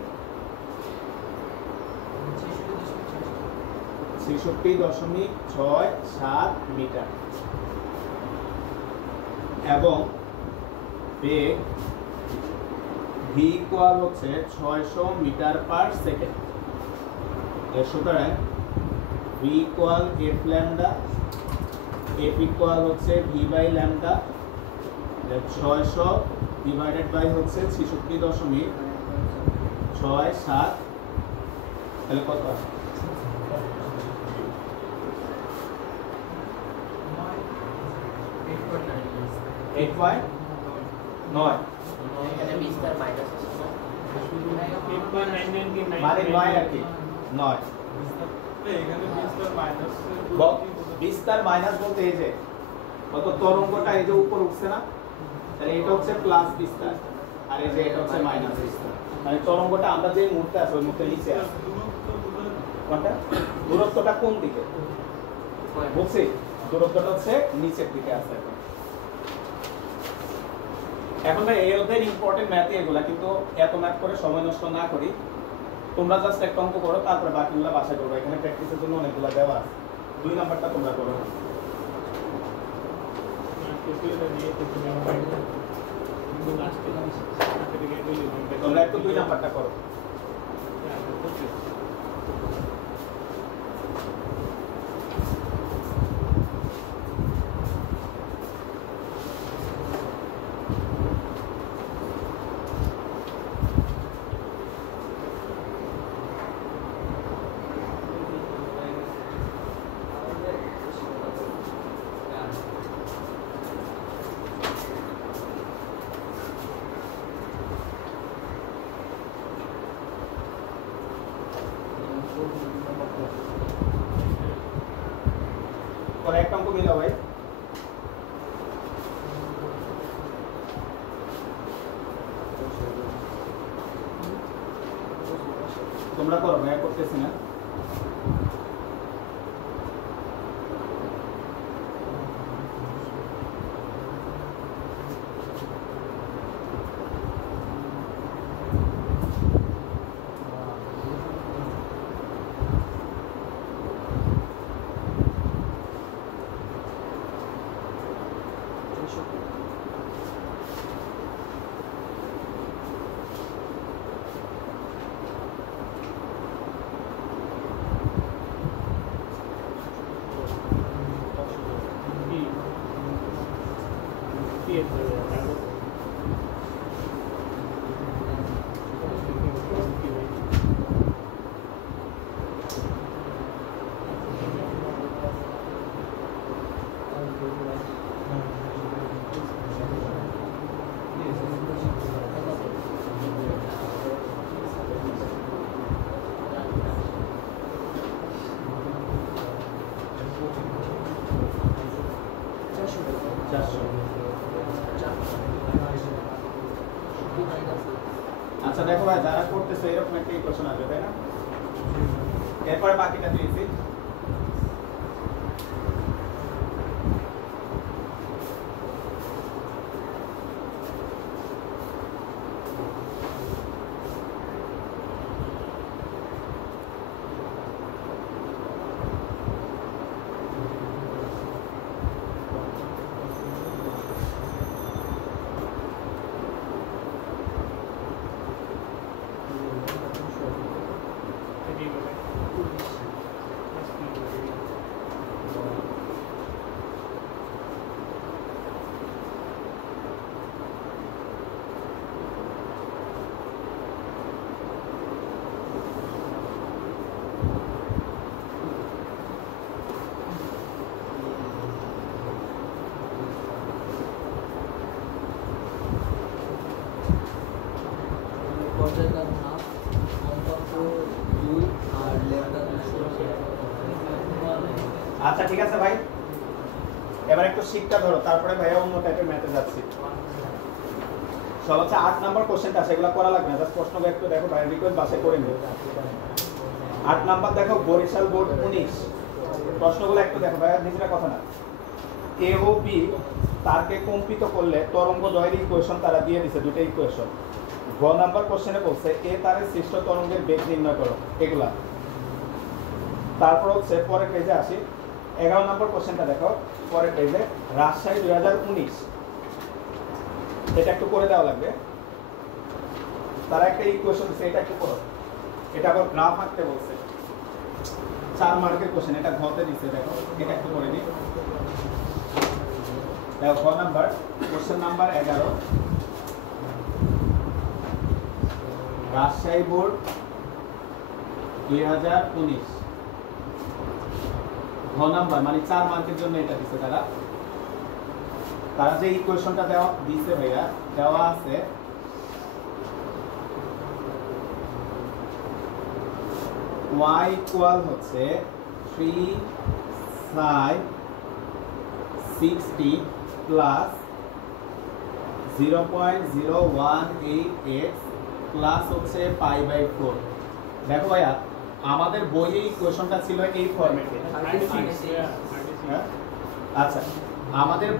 66.67 মিটার এবং বেগ v ইকুয়াল হচ্ছে 600 মিটার পার সেকেন্ড সুতরাং v equal f lambda f equal হচ্ছে v by lambda 600 divided by হচ্ছে 66.67 তাহলে কত আসে 8.9 এখানে বিস্তার মাইনাস আছে মানে 9 আর কি 9 বিস্তার মাইনাস বলতে এই যে কত তরঙ্গটা এই যে উপর উঠছে না তাহলে এটা হচ্ছে প্লাস বিস্তার আর এই যে এটা হচ্ছে মাইনাস বিস্তার মানে তরঙ্গটা আমরা যে মুহূর্তে আছে ওই মুহূর্তে নিচে আছে কোনটা দূরত্বটা কোন দিকে বুঝছি দূরত্বটা হচ্ছে নিচের দিকে আছে এখন ভাই এই অধ্যায়ের ইম্পর্টেন্ট ম্যাথ এগুলা কিন্তু এত ম্যাথ করে সময় নষ্ট না করি তোমরা জাস্ট একটা অঙ্ক করো তারপরে বাকিগুলো বাসায় করবে এখানে প্র্যাকটিসের জন্য অনেকগুলো দেওয়া আছে 2 নাম্বারটা তোমরা করো তোমরা একটু 2 নাম্বারটা করো और एक अंक मिला भाई তোমরা করো ভাই করতেছি না আচ্ছা দেখো ভাই যারা করতেছে এরকম একটা ইকুয়েশন আসবে তাই না এরপরে বাকিটা দিয়েছি আচ্ছা ঠিক আছে ভাই এবার একটু শিক্ষা ধরো তারপরে ভাইয়া অন্য টাইপের ম্যাথে যাচ্ছি সব হচ্ছে 8 নাম্বার কোশ্চেনটা সেগুলো করা লাগবে না জাস্ট প্রশ্নগুলো একটু দেখো ভাই রিকোয়েস্ট বাসে করে নিও 8 নাম্বার দেখো বরিশাল বোর্ড 19 প্রশ্নগুলো একটু দেখো ভাইয়া নিজেরা কথা না এ ও বি তারকে কম্পিত করলে তরঙ্গ দয়ের ইকুয়েশন তারা দিয়ে দিয়েছে দুটো ইকুয়েশন গ নাম্বার কোশ্চেনে বলছে এ তারের সৃষ্ট তরঙ্গের বেগ নির্ণয় করো এগুলা তারপর হচ্ছে পরের পেজে আসি 11 নম্বর কোশ্চেনটা দেখো পরের পেজে রাজশাহী 2019 এটা একটু করে দেওয়া লাগবে তারা একটা ইকুয়েশন দিচ্ছে এটা একটু করো এটা আবার গ্রাফ আঁকতে বলছে 4 মার্কের কোশ্চেন এটা ঘতে দিচ্ছে দেখো এটা একটু করে দিই দেখো গ number question number 11 Rajshahi board 2019 ঘ নাম্বার মানে 4 মার্কের জন্য এটা দিছে তারা যে ইকুয়েশনটা দেওয়া দিছে ভাইয়া দেওয়া আছে y ইকুয়াল হচ্ছে 3 sin 60 প্লাস 0.018x প্লাস হচ্ছে পাই বাই 4 দেখো ভাইয়া আমাদের বইয়ে ইকুয়েশনটা ছিল এই ফরম্যাটে আচ্ছা আমাদের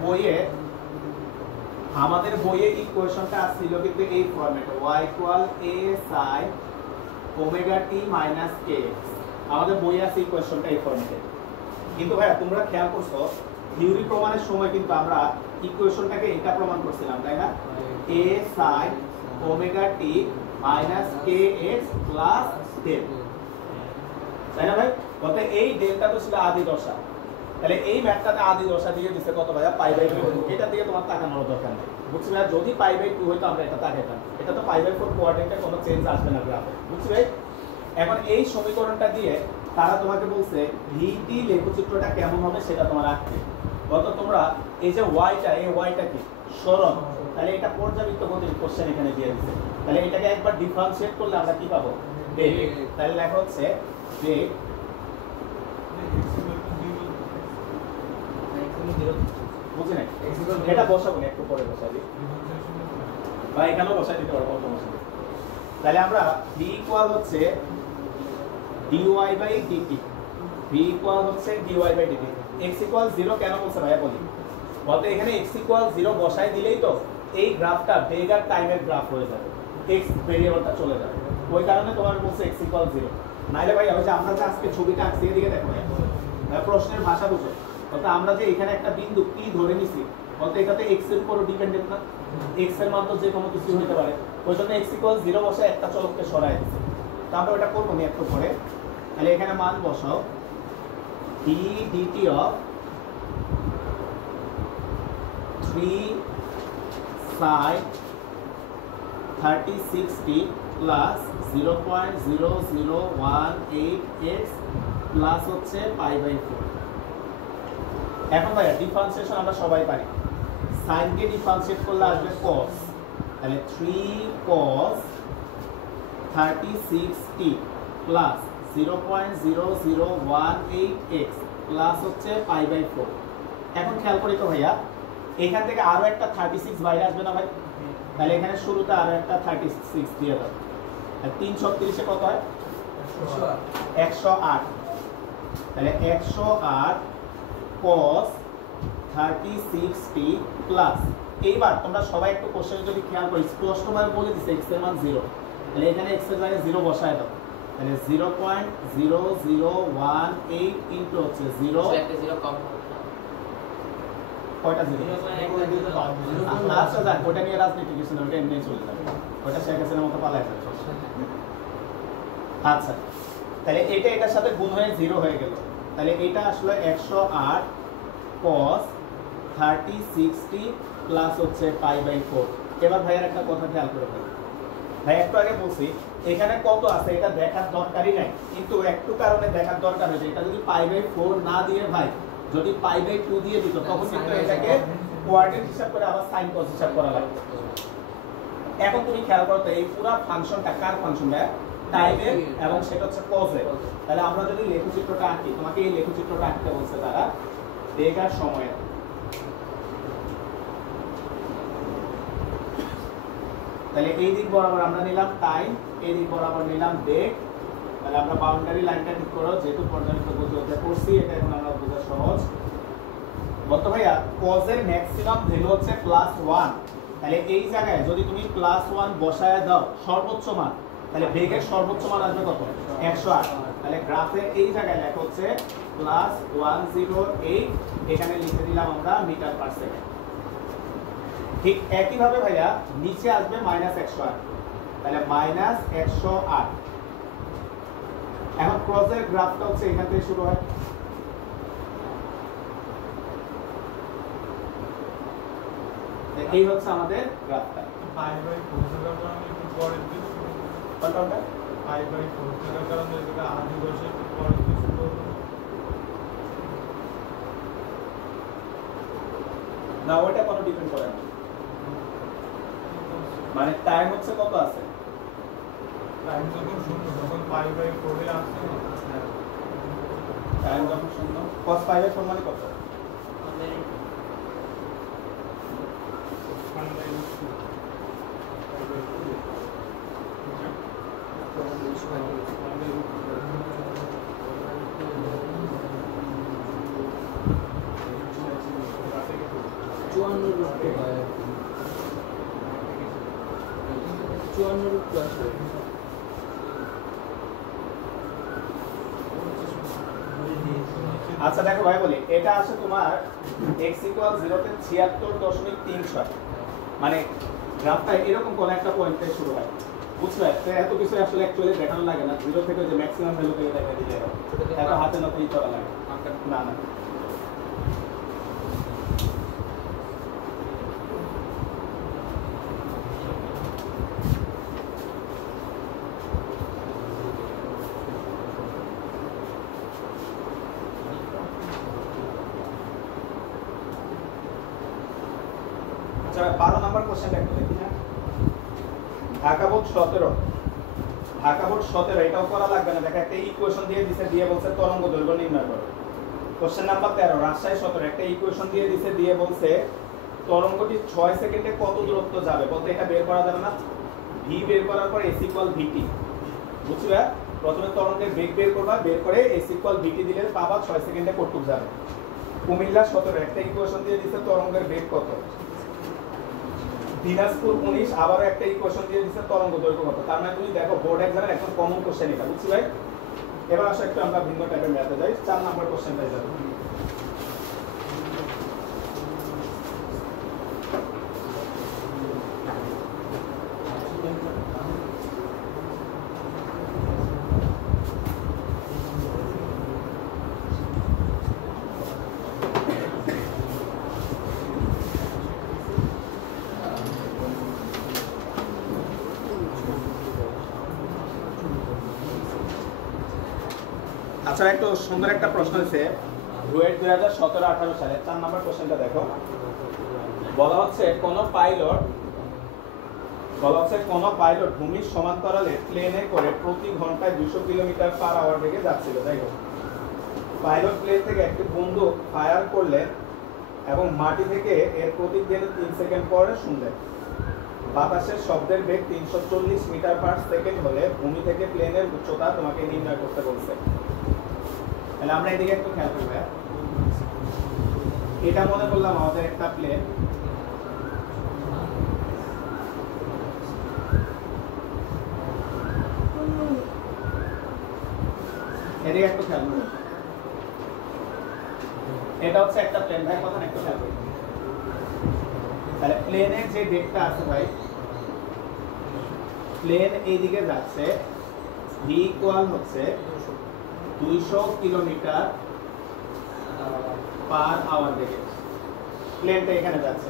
বইয়ে ইকুয়েশনটা ছিল কিন্তু এই ফরম্যাটে y equal a sin omega t minus kx আমাদের বইয়ে আছে ইকুয়েশনটা এই ফরম্যাটে কিন্তু ভাইয়া তোমরা খেয়াল করছো থিওরি প্রমাণের সময় কিন্তু আমরা ইকুয়েশনটাকে এটা প্রমাণ করছিলাম তাই না a sin omega t minus kx plus 10 তাই না ভাই? বলতে এই ডেল্টা তো ছিল আদি দশা, তাহলে এই ম্যাথটাতে আদি দশা দিয়ে দিছে কত ভাইয়া পাই বাই 2। এটা দিকে তোমার তাকানোর দরকার নেই, বুঝছি ভাই? যদি পাই বাই 2 হইতো আমরা এটা তাকাইতাম, এটা তো পাই বাই 4 কোয়াড্রেন্টে কোনো চেঞ্জ আসবে না গ্রাফে, বুঝছি ভাই? এখন এই সমীকরণটা দিয়ে তারা তোমাকে বলছে ভিটি লেখচিত্রটা কেমন হবে সেটা তোমার আঁকতে। গত তোমরা এই যে ওয়াইটা, এই ওয়াইটা কি সরণ, তাহলে এটা পর্যাবৃত্ত গতির কোশ্চেন এখানে দিয়ে দিচ্ছে, তাহলে এটাকে একবার ডিফারেন্সিয়েট করলে আমরা কি পাবো? বেগ। তাহলে লেখা হচ্ছে বেগ বুঝি নাই, এটা বসাবো না, একটু পরে বসাবি বা এখানেও বসাই দিতে পারবো সমস্যা নেই। তাহলে আমরা v ইকুয়াল হচ্ছে dy by dt, v equal হচ্ছে dy by dt। x equal 0 কেন বলছে ভাইয়া বলি? বলতে এখানে x ইকুয়াল 0 বসাই দিলেই তো এই গ্রাফটা বেগ আর টাইমের গ্রাফ হয়ে যাবে, x ভেরিয়েবলটা চলে যাবে, ওই কারণে তোমার বলছে x ইকুয়াল 0। নাইলে ভাই ওই যে আমরা যে আজকে ছবিটা আঁকছি এদিকে দেখো ভাই, প্রশ্নের ভাষা বুঝো। বলতে আমরা যে এখানে একটা বিন্দু p ধরে নিছি, বলতে এটাতে x এর উপর ডিপেন্ডেন্ট না, x এর মান তো যে কোনো কিছু হতে পারে, ওই জন্য x ইকুয়াল 0 বসে একটা চলককে সরাই দিছে। তো আমরা ওটা করবো নি একটু পরে। তাহলে এখানে মান বসাও d dt of 3 sin 36t plus 0.0018x plus হচ্ছে পাই বাই 4। এখন ভাইয়া ডিফারেন্সিয়েশন আমরা সবাই পারি, sin কে ডিফারেন্সিয়েট করলে আসবে cos, তাহলে 3 cos 36t plus 0.0018x plus হচ্ছে পাই বাই 4। এখন খেয়াল করি তো ভাইয়া, এখান থেকে আরো একটা 36 বাইরে আসবে না ভাই? তাহলে এখানে শুরুতে আরো একটা 36 দিয়ে দাও, আর 330 এ কত হয়? 108। তাহলে 108 cos 36t প্লাস, এইবার তোমরা সবাই একটু কোশ্চেন যদি খেয়াল করো, স্পষ্টভাবে বলে দিছে x এর মান 0, তাহলে এখানে x এর জায়গায় 0 বসায় দাও, তাহলে 0.0018 ইনটু হচ্ছে 0 একটা 0 কম হবে না। কয়টা 0? আচ্ছা যাক, ওটা নিয়ে রাজনীতি কিছু না, ওটা এমনি চলে যাবে, ওটা শেখ হাসিনার মতো পালায় যাবে। আচ্ছা, তাহলে এটা এটার সাথে গুণ হয়ে 0 হয়ে গেল, তাহলে এটা আসলে 108 cos 36t প্লাস হচ্ছে পাই বাই 4। এবার ভাইয়ের একটা কথা খেয়াল করে ভাই, একটু আগে বলছি এখানে কত আছে এটা দেখার দরকারই নাই, কিন্তু একটু কারণে দেখার দরকার হয়েছে। এটা যদি পাই বাই 4 না দিয়ে ভাই, যদি পাই বাই 2 দিয়ে দিত, তখন কিন্তু এটাকে কোয়াড্রেন্ট হিসাব করে আবার সাইন কস হিসাব করা লাগতো। এখন তুমি খেয়াল করো তো এই পুরো ফাংশনটা কার ফাংশন ভাই? টাইমের, এবং সেটা হচ্ছে কজের। তাহলে আমরা যদি লেখচিত্রটা আঁকি, তোমাকে এই লেখচিত্রটা আঁকতে বলছে তারা বেগ আর সময়ের। তাহলে এই দিক বরাবর আমরা নিলাম টাইম, এই দিক বরাবর নিলাম বেগ। তাহলে আমরা বাউন্ডারি লাইনটা ঠিক করো, যেহেতু পর্যাবৃত্ত গতি অধ্যায় করছি, এটা এখন আমরা বোঝা সহজ। বলতো ভাইয়া কজের ম্যাক্সিমাম ভ্যালু হচ্ছে +1, তাহলে এই জায়গায় যদি তুমি +1 বসায় দাও সর্বোচ্চ মান, তাহলে বেগের সর্বোচ্চ মান আসবে কত? 108। তাহলে গ্রাফের এই জায়গায় লেখা হচ্ছে +108, এখানে লিখে দিলাম আমরা মিটার পার সেকেন্ড। ঠিক একইভাবে ভাইয়া নিচে আসবে -108, তাহলে -108। এখন ক্রসের গ্রাফটা হচ্ছে এখান থেকে শুরু হয়, এই হচ্ছে আমাদের গ্রাফটা। পাই বাই 4 থাকার কারণে একটু পরের দিন কোনটা? পাই বাই 4 থাকার কারণে এটা আদি বসে একটু পরের দিন শুরু হবে না, ওটা কোনো ডিপেন্ড করে না, মানে টাইম হচ্ছে কত আছে, টাইম যখন শূন্য তখন পাই বাই 4 এ আসছে না। টাইম যখন শূন্য cos পাই বাই 4 মানে কত? আচ্ছা দেখো ভাই বলি, এটা আছে তোমার x = 0 তে 76.36, মানে গ্রাফটা এরকম কোন একটা পয়েন্ট থেকে শুরু হয়, বুঝছো? তো এত কিছু আসলে অ্যাকচুয়ালি দেখানো লাগে না, জিরো থেকে যে ম্যাক্সিমাম ভ্যালু থেকে দেখা দিলে এত হাতে না তো ই করা লাগে না না। আচ্ছা 12 নম্বর কোশ্চেনটা একটু দেখি। হ্যাঁ, ঢাকা বোর্ড 17, ঢাকা বোর্ড 17 এটাও করা লাগবে না, দেখা একটা ইকুয়েশন দিয়ে দিছে, দিয়ে বলছে তরঙ্গ দৈর্ঘ্য নির্ণয় করো। কোশ্চেন নাম্বার 13 রাজশাহী 17 একটা ইকুয়েশন দিয়ে দিছে, দিয়ে বলছে তরঙ্গটি 6 সেকেন্ডে কত দূরত্ব যাবে, বলতে এটা বের করা যাবে না। ভি বের করার পর এস ইকুয়াল ভিটি, বুঝছো? প্রথমে তরঙ্গের বেগ বের করবা, বের করে এস ইকুয়াল ভিটি দিলে পাবা 6 সেকেন্ডে কতটুকু যাবে। কুমিল্লা 17 একটা ইকুয়েশন দিয়ে দিছে তরঙ্গের বেগ কত। দিনাজপুর 19 আবারও একটা ইকুয়েশন দিয়ে দিছে তরঙ্গ দৈর্ঘ্য কত। তার মানে তুমি দেখো বোর্ড এক্সামের একদম কমন কোশ্চেন এটা, বুঝছো ভাই? এবার আসো একটু আমরা ভিন্ন টাইপের ম্যাথে যাই। 4 নম্বর কোশ্চেনটাই যাবো। আচ্ছা একটু সুন্দর একটা প্রশ্ন হচ্ছে রুয়েট 2017-18 সালে 4 নম্বর কোশ্চেনটা দেখো। বলা হচ্ছে কোন পাইলট ভূমির সমান্তরালে প্লেনে করে প্রতি ঘন্টায় 200 কিলোমিটার/আওয়ার বেগে যাচ্ছিল। তাই হোক, পাইলট প্লেন থেকে একটি বন্দুক ফায়ার করলেন এবং মাটি থেকে এর প্রতিদিন 3 সেকেন্ড পরে শুনলেন। বাতাসের শব্দের বেগ 340 মিটার/সেকেন্ড হলে ভূমি থেকে প্লেনের উচ্চতা তোমাকে নির্ণয় করতে বলছে। তাহলে আমরা এদিকে একটু খেয়াল করব। এটা মনে করলাম আমাদের একটা প্লেন, এদিকে একটু খেয়াল করব। এটা হচ্ছে একটা প্লেন ভাই, কথা একটু খেয়াল করব। তাহলে প্লেনের যে বেগটা আছে ভাই, প্লেন এইদিকে যাচ্ছে, ভি ইকুয়াল হচ্ছে 200 কিলোমিটার/আওয়ার বেগে প্লেনটা এখানে যাচ্ছে।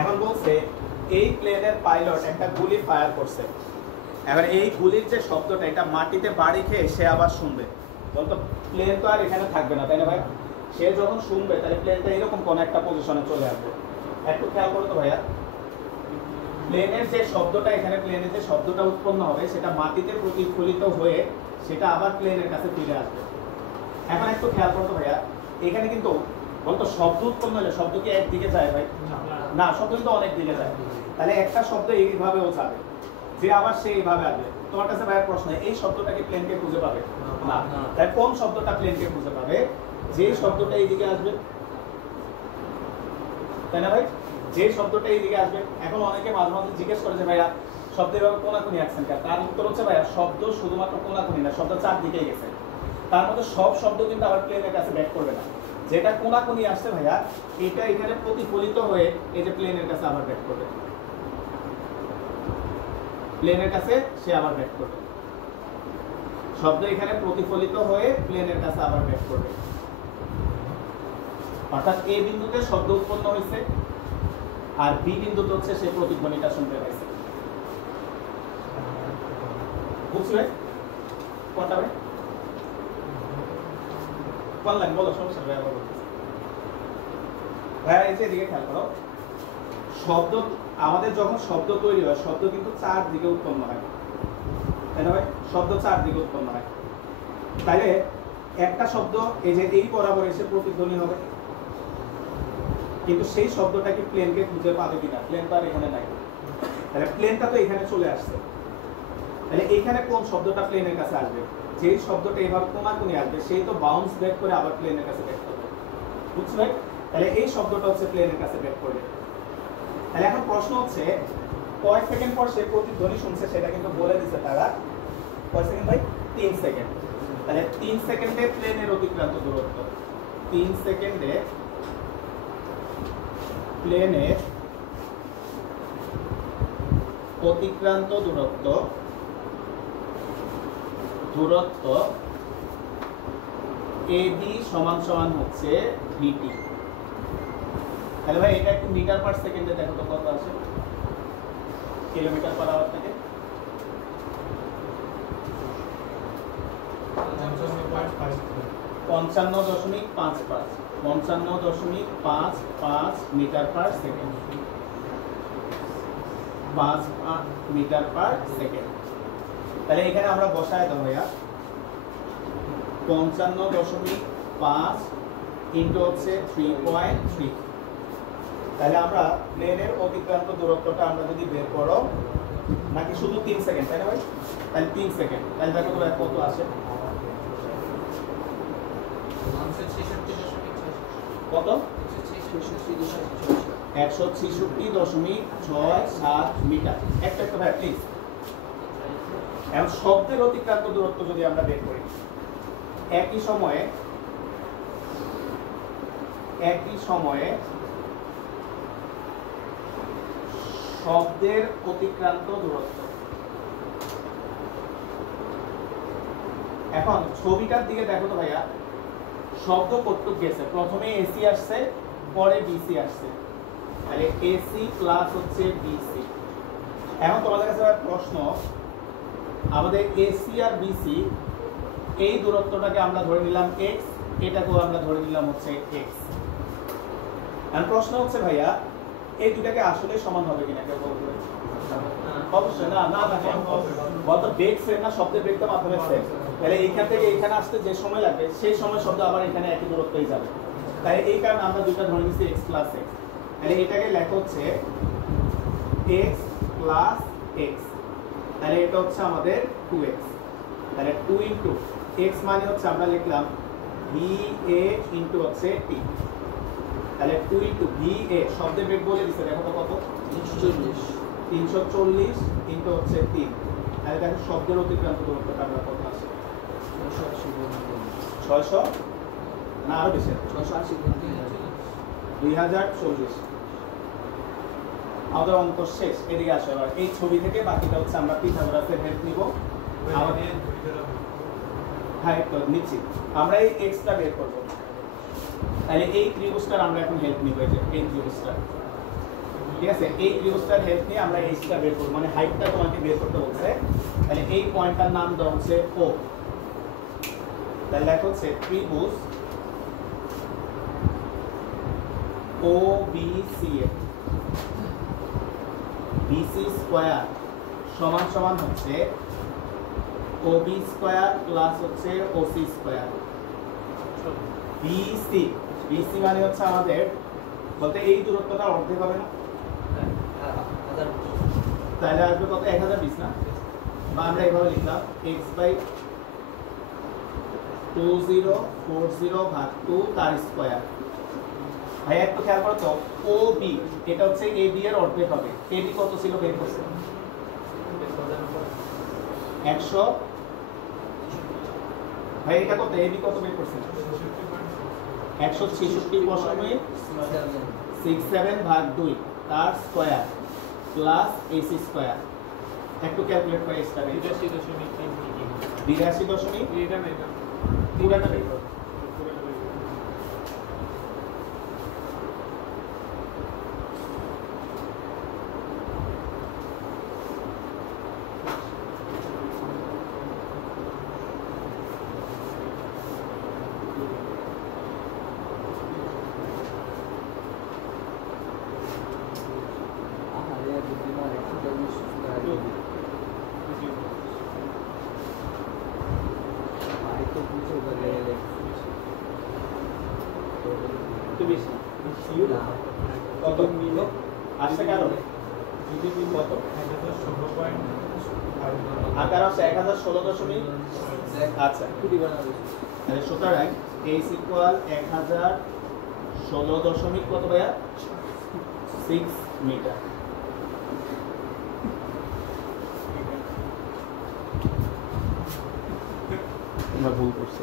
এখন বলছে এই প্লেনের পাইলট একটা গুলি ফায়ার করছে, এবার এই গুলির যে শব্দটা এটা মাটিতে বাড়ি খেয়ে সে আবার শুনবে। বলতো প্লেন তো আর এখানে থাকবে না, তাই না ভাই? সে যখন শুনবে তাহলে প্লেনটা এরকম কোন একটা পজিশনে চলে আসবে। একটু খেয়াল করো তো ভাইয়া, প্লেনের যে শব্দটা এখানে প্লেনের যে শব্দটা উৎপন্ন হবে সেটা মাটিতে প্রতিফলিত হয়ে সেটা আবার প্লেনের কাছে ফিরে আসবে। এখন একটু খেয়াল করো তো ভাইয়া, এখানে কিন্তু বলতো শব্দ উৎপন্ন হলে শব্দ কি একদিকে যায় ভাই? না, শব্দ কিন্তু অনেক দিকে যায়। তাহলে একটা শব্দ এইভাবেও যাবে, যে আবার সে এইভাবে আসবে। তোমার কাছে ভাইয়ের প্রশ্ন, এই শব্দটা কি প্লেনকে খুঁজে পাবে? না। তাই কোন শব্দটা প্লেনকে খুঁজে পাবে? যে শব্দটা এইদিকে আসবে, তাই না ভাই? যে শব্দটা এইদিকে আসবে। এখন অনেকে মাঝে মাঝে জিজ্ঞেস করে যে ভাইয়া শব্দের এভাবে কোনাকুনি আসছেন কেন? তার উত্তর হচ্ছে ভাইয়া শব্দ শুধুমাত্র কোনাকুনি না, শব্দ চারদিকেই গেছে। তার মধ্যে সব শব্দ কিন্তু আবার প্লেনের কাছে ব্যাক করবে না। যেটা কোনাকুনি আসছে ভাইয়া, এটা এখানে প্রতিফলিত হয়ে এই যে প্লেনের কাছে আবার ব্যাক করবে, প্লেনের কাছে সে আবার ব্যাক করবে। শব্দ এখানে প্রতিফলিত হয়ে প্লেনের কাছে আবার ব্যাক করবে। অর্থাৎ এ বিন্দুতে শব্দ উৎপন্ন হয়েছে আর বি বিন্দুতে হচ্ছে সে প্রতিধ্বনিটা শুনতে পাইছে। বুঝলে কোনটা ভাই? কোন লাইন বলো, সমস্যা ভাই আবার বলতেছি। ভাইয়া এই যে এদিকে খেয়াল করো, শব্দ আমাদের যখন শব্দ তৈরি হয় শব্দ কিন্তু চারদিকে উৎপন্ন হয়, তাই না ভাই? শব্দ চারদিকে উৎপন্ন হয়। তাইলে একটা শব্দ এই যে এই বরাবর এসে প্রতিধ্বনি হবে, কিন্তু সেই শব্দটা কি প্লেনকে খুঁজে পাবে কিনা? প্লেন তো আর এখানে নাই, তাহলে প্লেনটা তো এখানে চলে আসছে। তাহলে এইখানে কোন শব্দটা প্লেনের কাছে আসবে? যেই শব্দটা এইভাবে কোনাকুনি আসবে সেই তো বাউন্স ব্যাক করে আবার প্লেনের কাছে ব্যাক করবে, বুঝছো? তাহলে এই শব্দটা হচ্ছে প্লেনের কাছে ব্যাক করবে। তাহলে এখন প্রশ্ন হচ্ছে কয় সেকেন্ড পর সে প্রতিধ্বনি শুনছে সেটা কিন্তু বলে দিচ্ছে তারা। কয় সেকেন্ড ভাই? 3 সেকেন্ড। তাহলে 3 সেকেন্ডে প্লেনের অতিক্রান্ত দূরত্ব, 3 সেকেন্ডে প্লেনের অতিক্রান্ত দূরত্ব AB সমান সমান হচ্ছে VT। তাহলে ভাই এটা একটু মিটার পার সেকেন্ডে দেখো তো কত আছে, কিলোমিটার পার আওয়ার থেকে 55.55 metre per second, 5 metre per second. তাহলে এখানে আমরা বসায় দাও ভাইয়া 55.5 ইনটু হচ্ছে 3.3। তাহলে আমরা প্লেনের অতিক্রান্ত দূরত্বটা আমরা যদি বের করো, নাকি শুধু 3 সেকেন্ড, তাই না ভাই? তাহলে 3 সেকেন্ড, তাহলে দেখো তো কত আসে, কত 166.67 মিটার। একটা ভাই প্লিজ, এখন শব্দের অতিক্রান্ত দূরত্ব যদি আমরা বের করি, একই সময়ে শব্দের অতিক্রান্ত দূরত্ব। এখন ছবিটার দিকে দেখো তো ভাইয়া, শব্দ কতটুক গেছে, প্রথমে এসি আসছে, পরে বিসি আসছে, তাহলে এসি প্লাস হচ্ছে বিসি। এখন তোমাদের কাছে প্রশ্ন, আমাদের এসি আর বিসি এই দূরত্বটাকে আমরা ধরে নিলাম x, এটাকেও আমরা ধরে নিলাম হচ্ছে x। এখন প্রশ্ন হচ্ছে ভাইয়া, এই দুটাকে আসলে সমান হবে কিনা কেউ বলবে? অবশ্যই না, না দেখেন কত বেগ সেম না, শব্দের বেগ তো মাধ্যমে সেম। তাহলে এইখান থেকে এখানে আসতে যে সময় লাগবে সেই সময় শব্দ আবার এখানে একই দূরত্বই যাবে। তাই এই কারণে আমরা দুটো ধরে নিচ্ছি x প্লাস x। তাহলে এটাকে লেখা হচ্ছে x প্লাস x, তাহলে এটা হচ্ছে আমাদের 2x। তাহলে 2 ইনটু x মানে হচ্ছে আমরা লিখলাম va ইনটু হচ্ছে t। তাহলে 2 ইনটু va শব্দের বেগ বলে দিছে, দেখো তো কত, 340 ইনটু হচ্ছে 3। তাহলে দেখো শব্দের অতিক্রান্ত দূরত্বটা আমরা কত আসে, 600 না আরো বেশি, 2040। আমাদের অঙ্ক শেষ, এদিকে আসো। এবার এই ছবি থেকে বাকিটা হচ্ছে আমরা পিথাগোরাসের হেল্প নিব। আমাদের হ্যাঁ তো নিচ্ছি, আমরা এই এক্সটা বের করব। তাহলে এই ত্রিভুজটার আমরা এখন হেল্প নিব, এই যে এই ত্রিভুজটা, ঠিক আছে? এই ত্রিভুজটার হেল্প নিয়ে আমরা এইচটা বের করব, মানে হাইটটা তোমাকে বের করতে বলছে। তাহলে এই পয়েন্টটার নাম দেওয়া হচ্ছে ও। তাহলে লেখা হচ্ছে ত্রিভুজ ও বি সি এ, বিসি স্কয়ার সমান সমান হচ্ছে ওবি স্কয়ার প্লাস হচ্ছে ওসি স্কয়ার। বিসি, বিসি মানে হচ্ছে আমাদের বলতে এই দূরত্বটা অর্ধেক হবে না, তাহলে আসবে কত, 1020 না? বা আমরা এভাবে লিখলাম x/2040 ভাগ 2 তার স্কয়ার। ভাই একটু খেয়াল করো তো, ও বি এটা হচ্ছে এ বি এর অর্ধেক হবে। এ বি কত ছিল বের করছে, 100। ভাই এটা কত, এ বি কত বের করছে, 166.67 ভাগ 2 তার স্কয়ার প্লাস এসি স্কয়ার। একটু ক্যালকুলেট করে এসটা 82.3 পুরাটা বের করো। কত মিলো আসছে কারণ কত, আকার আছে 1016 আচ্ছা, তাহলে সুতরাং এইচ ইকুয়াল 1016 কত ভাইয়া, 6 মিটার। ভুল করছে।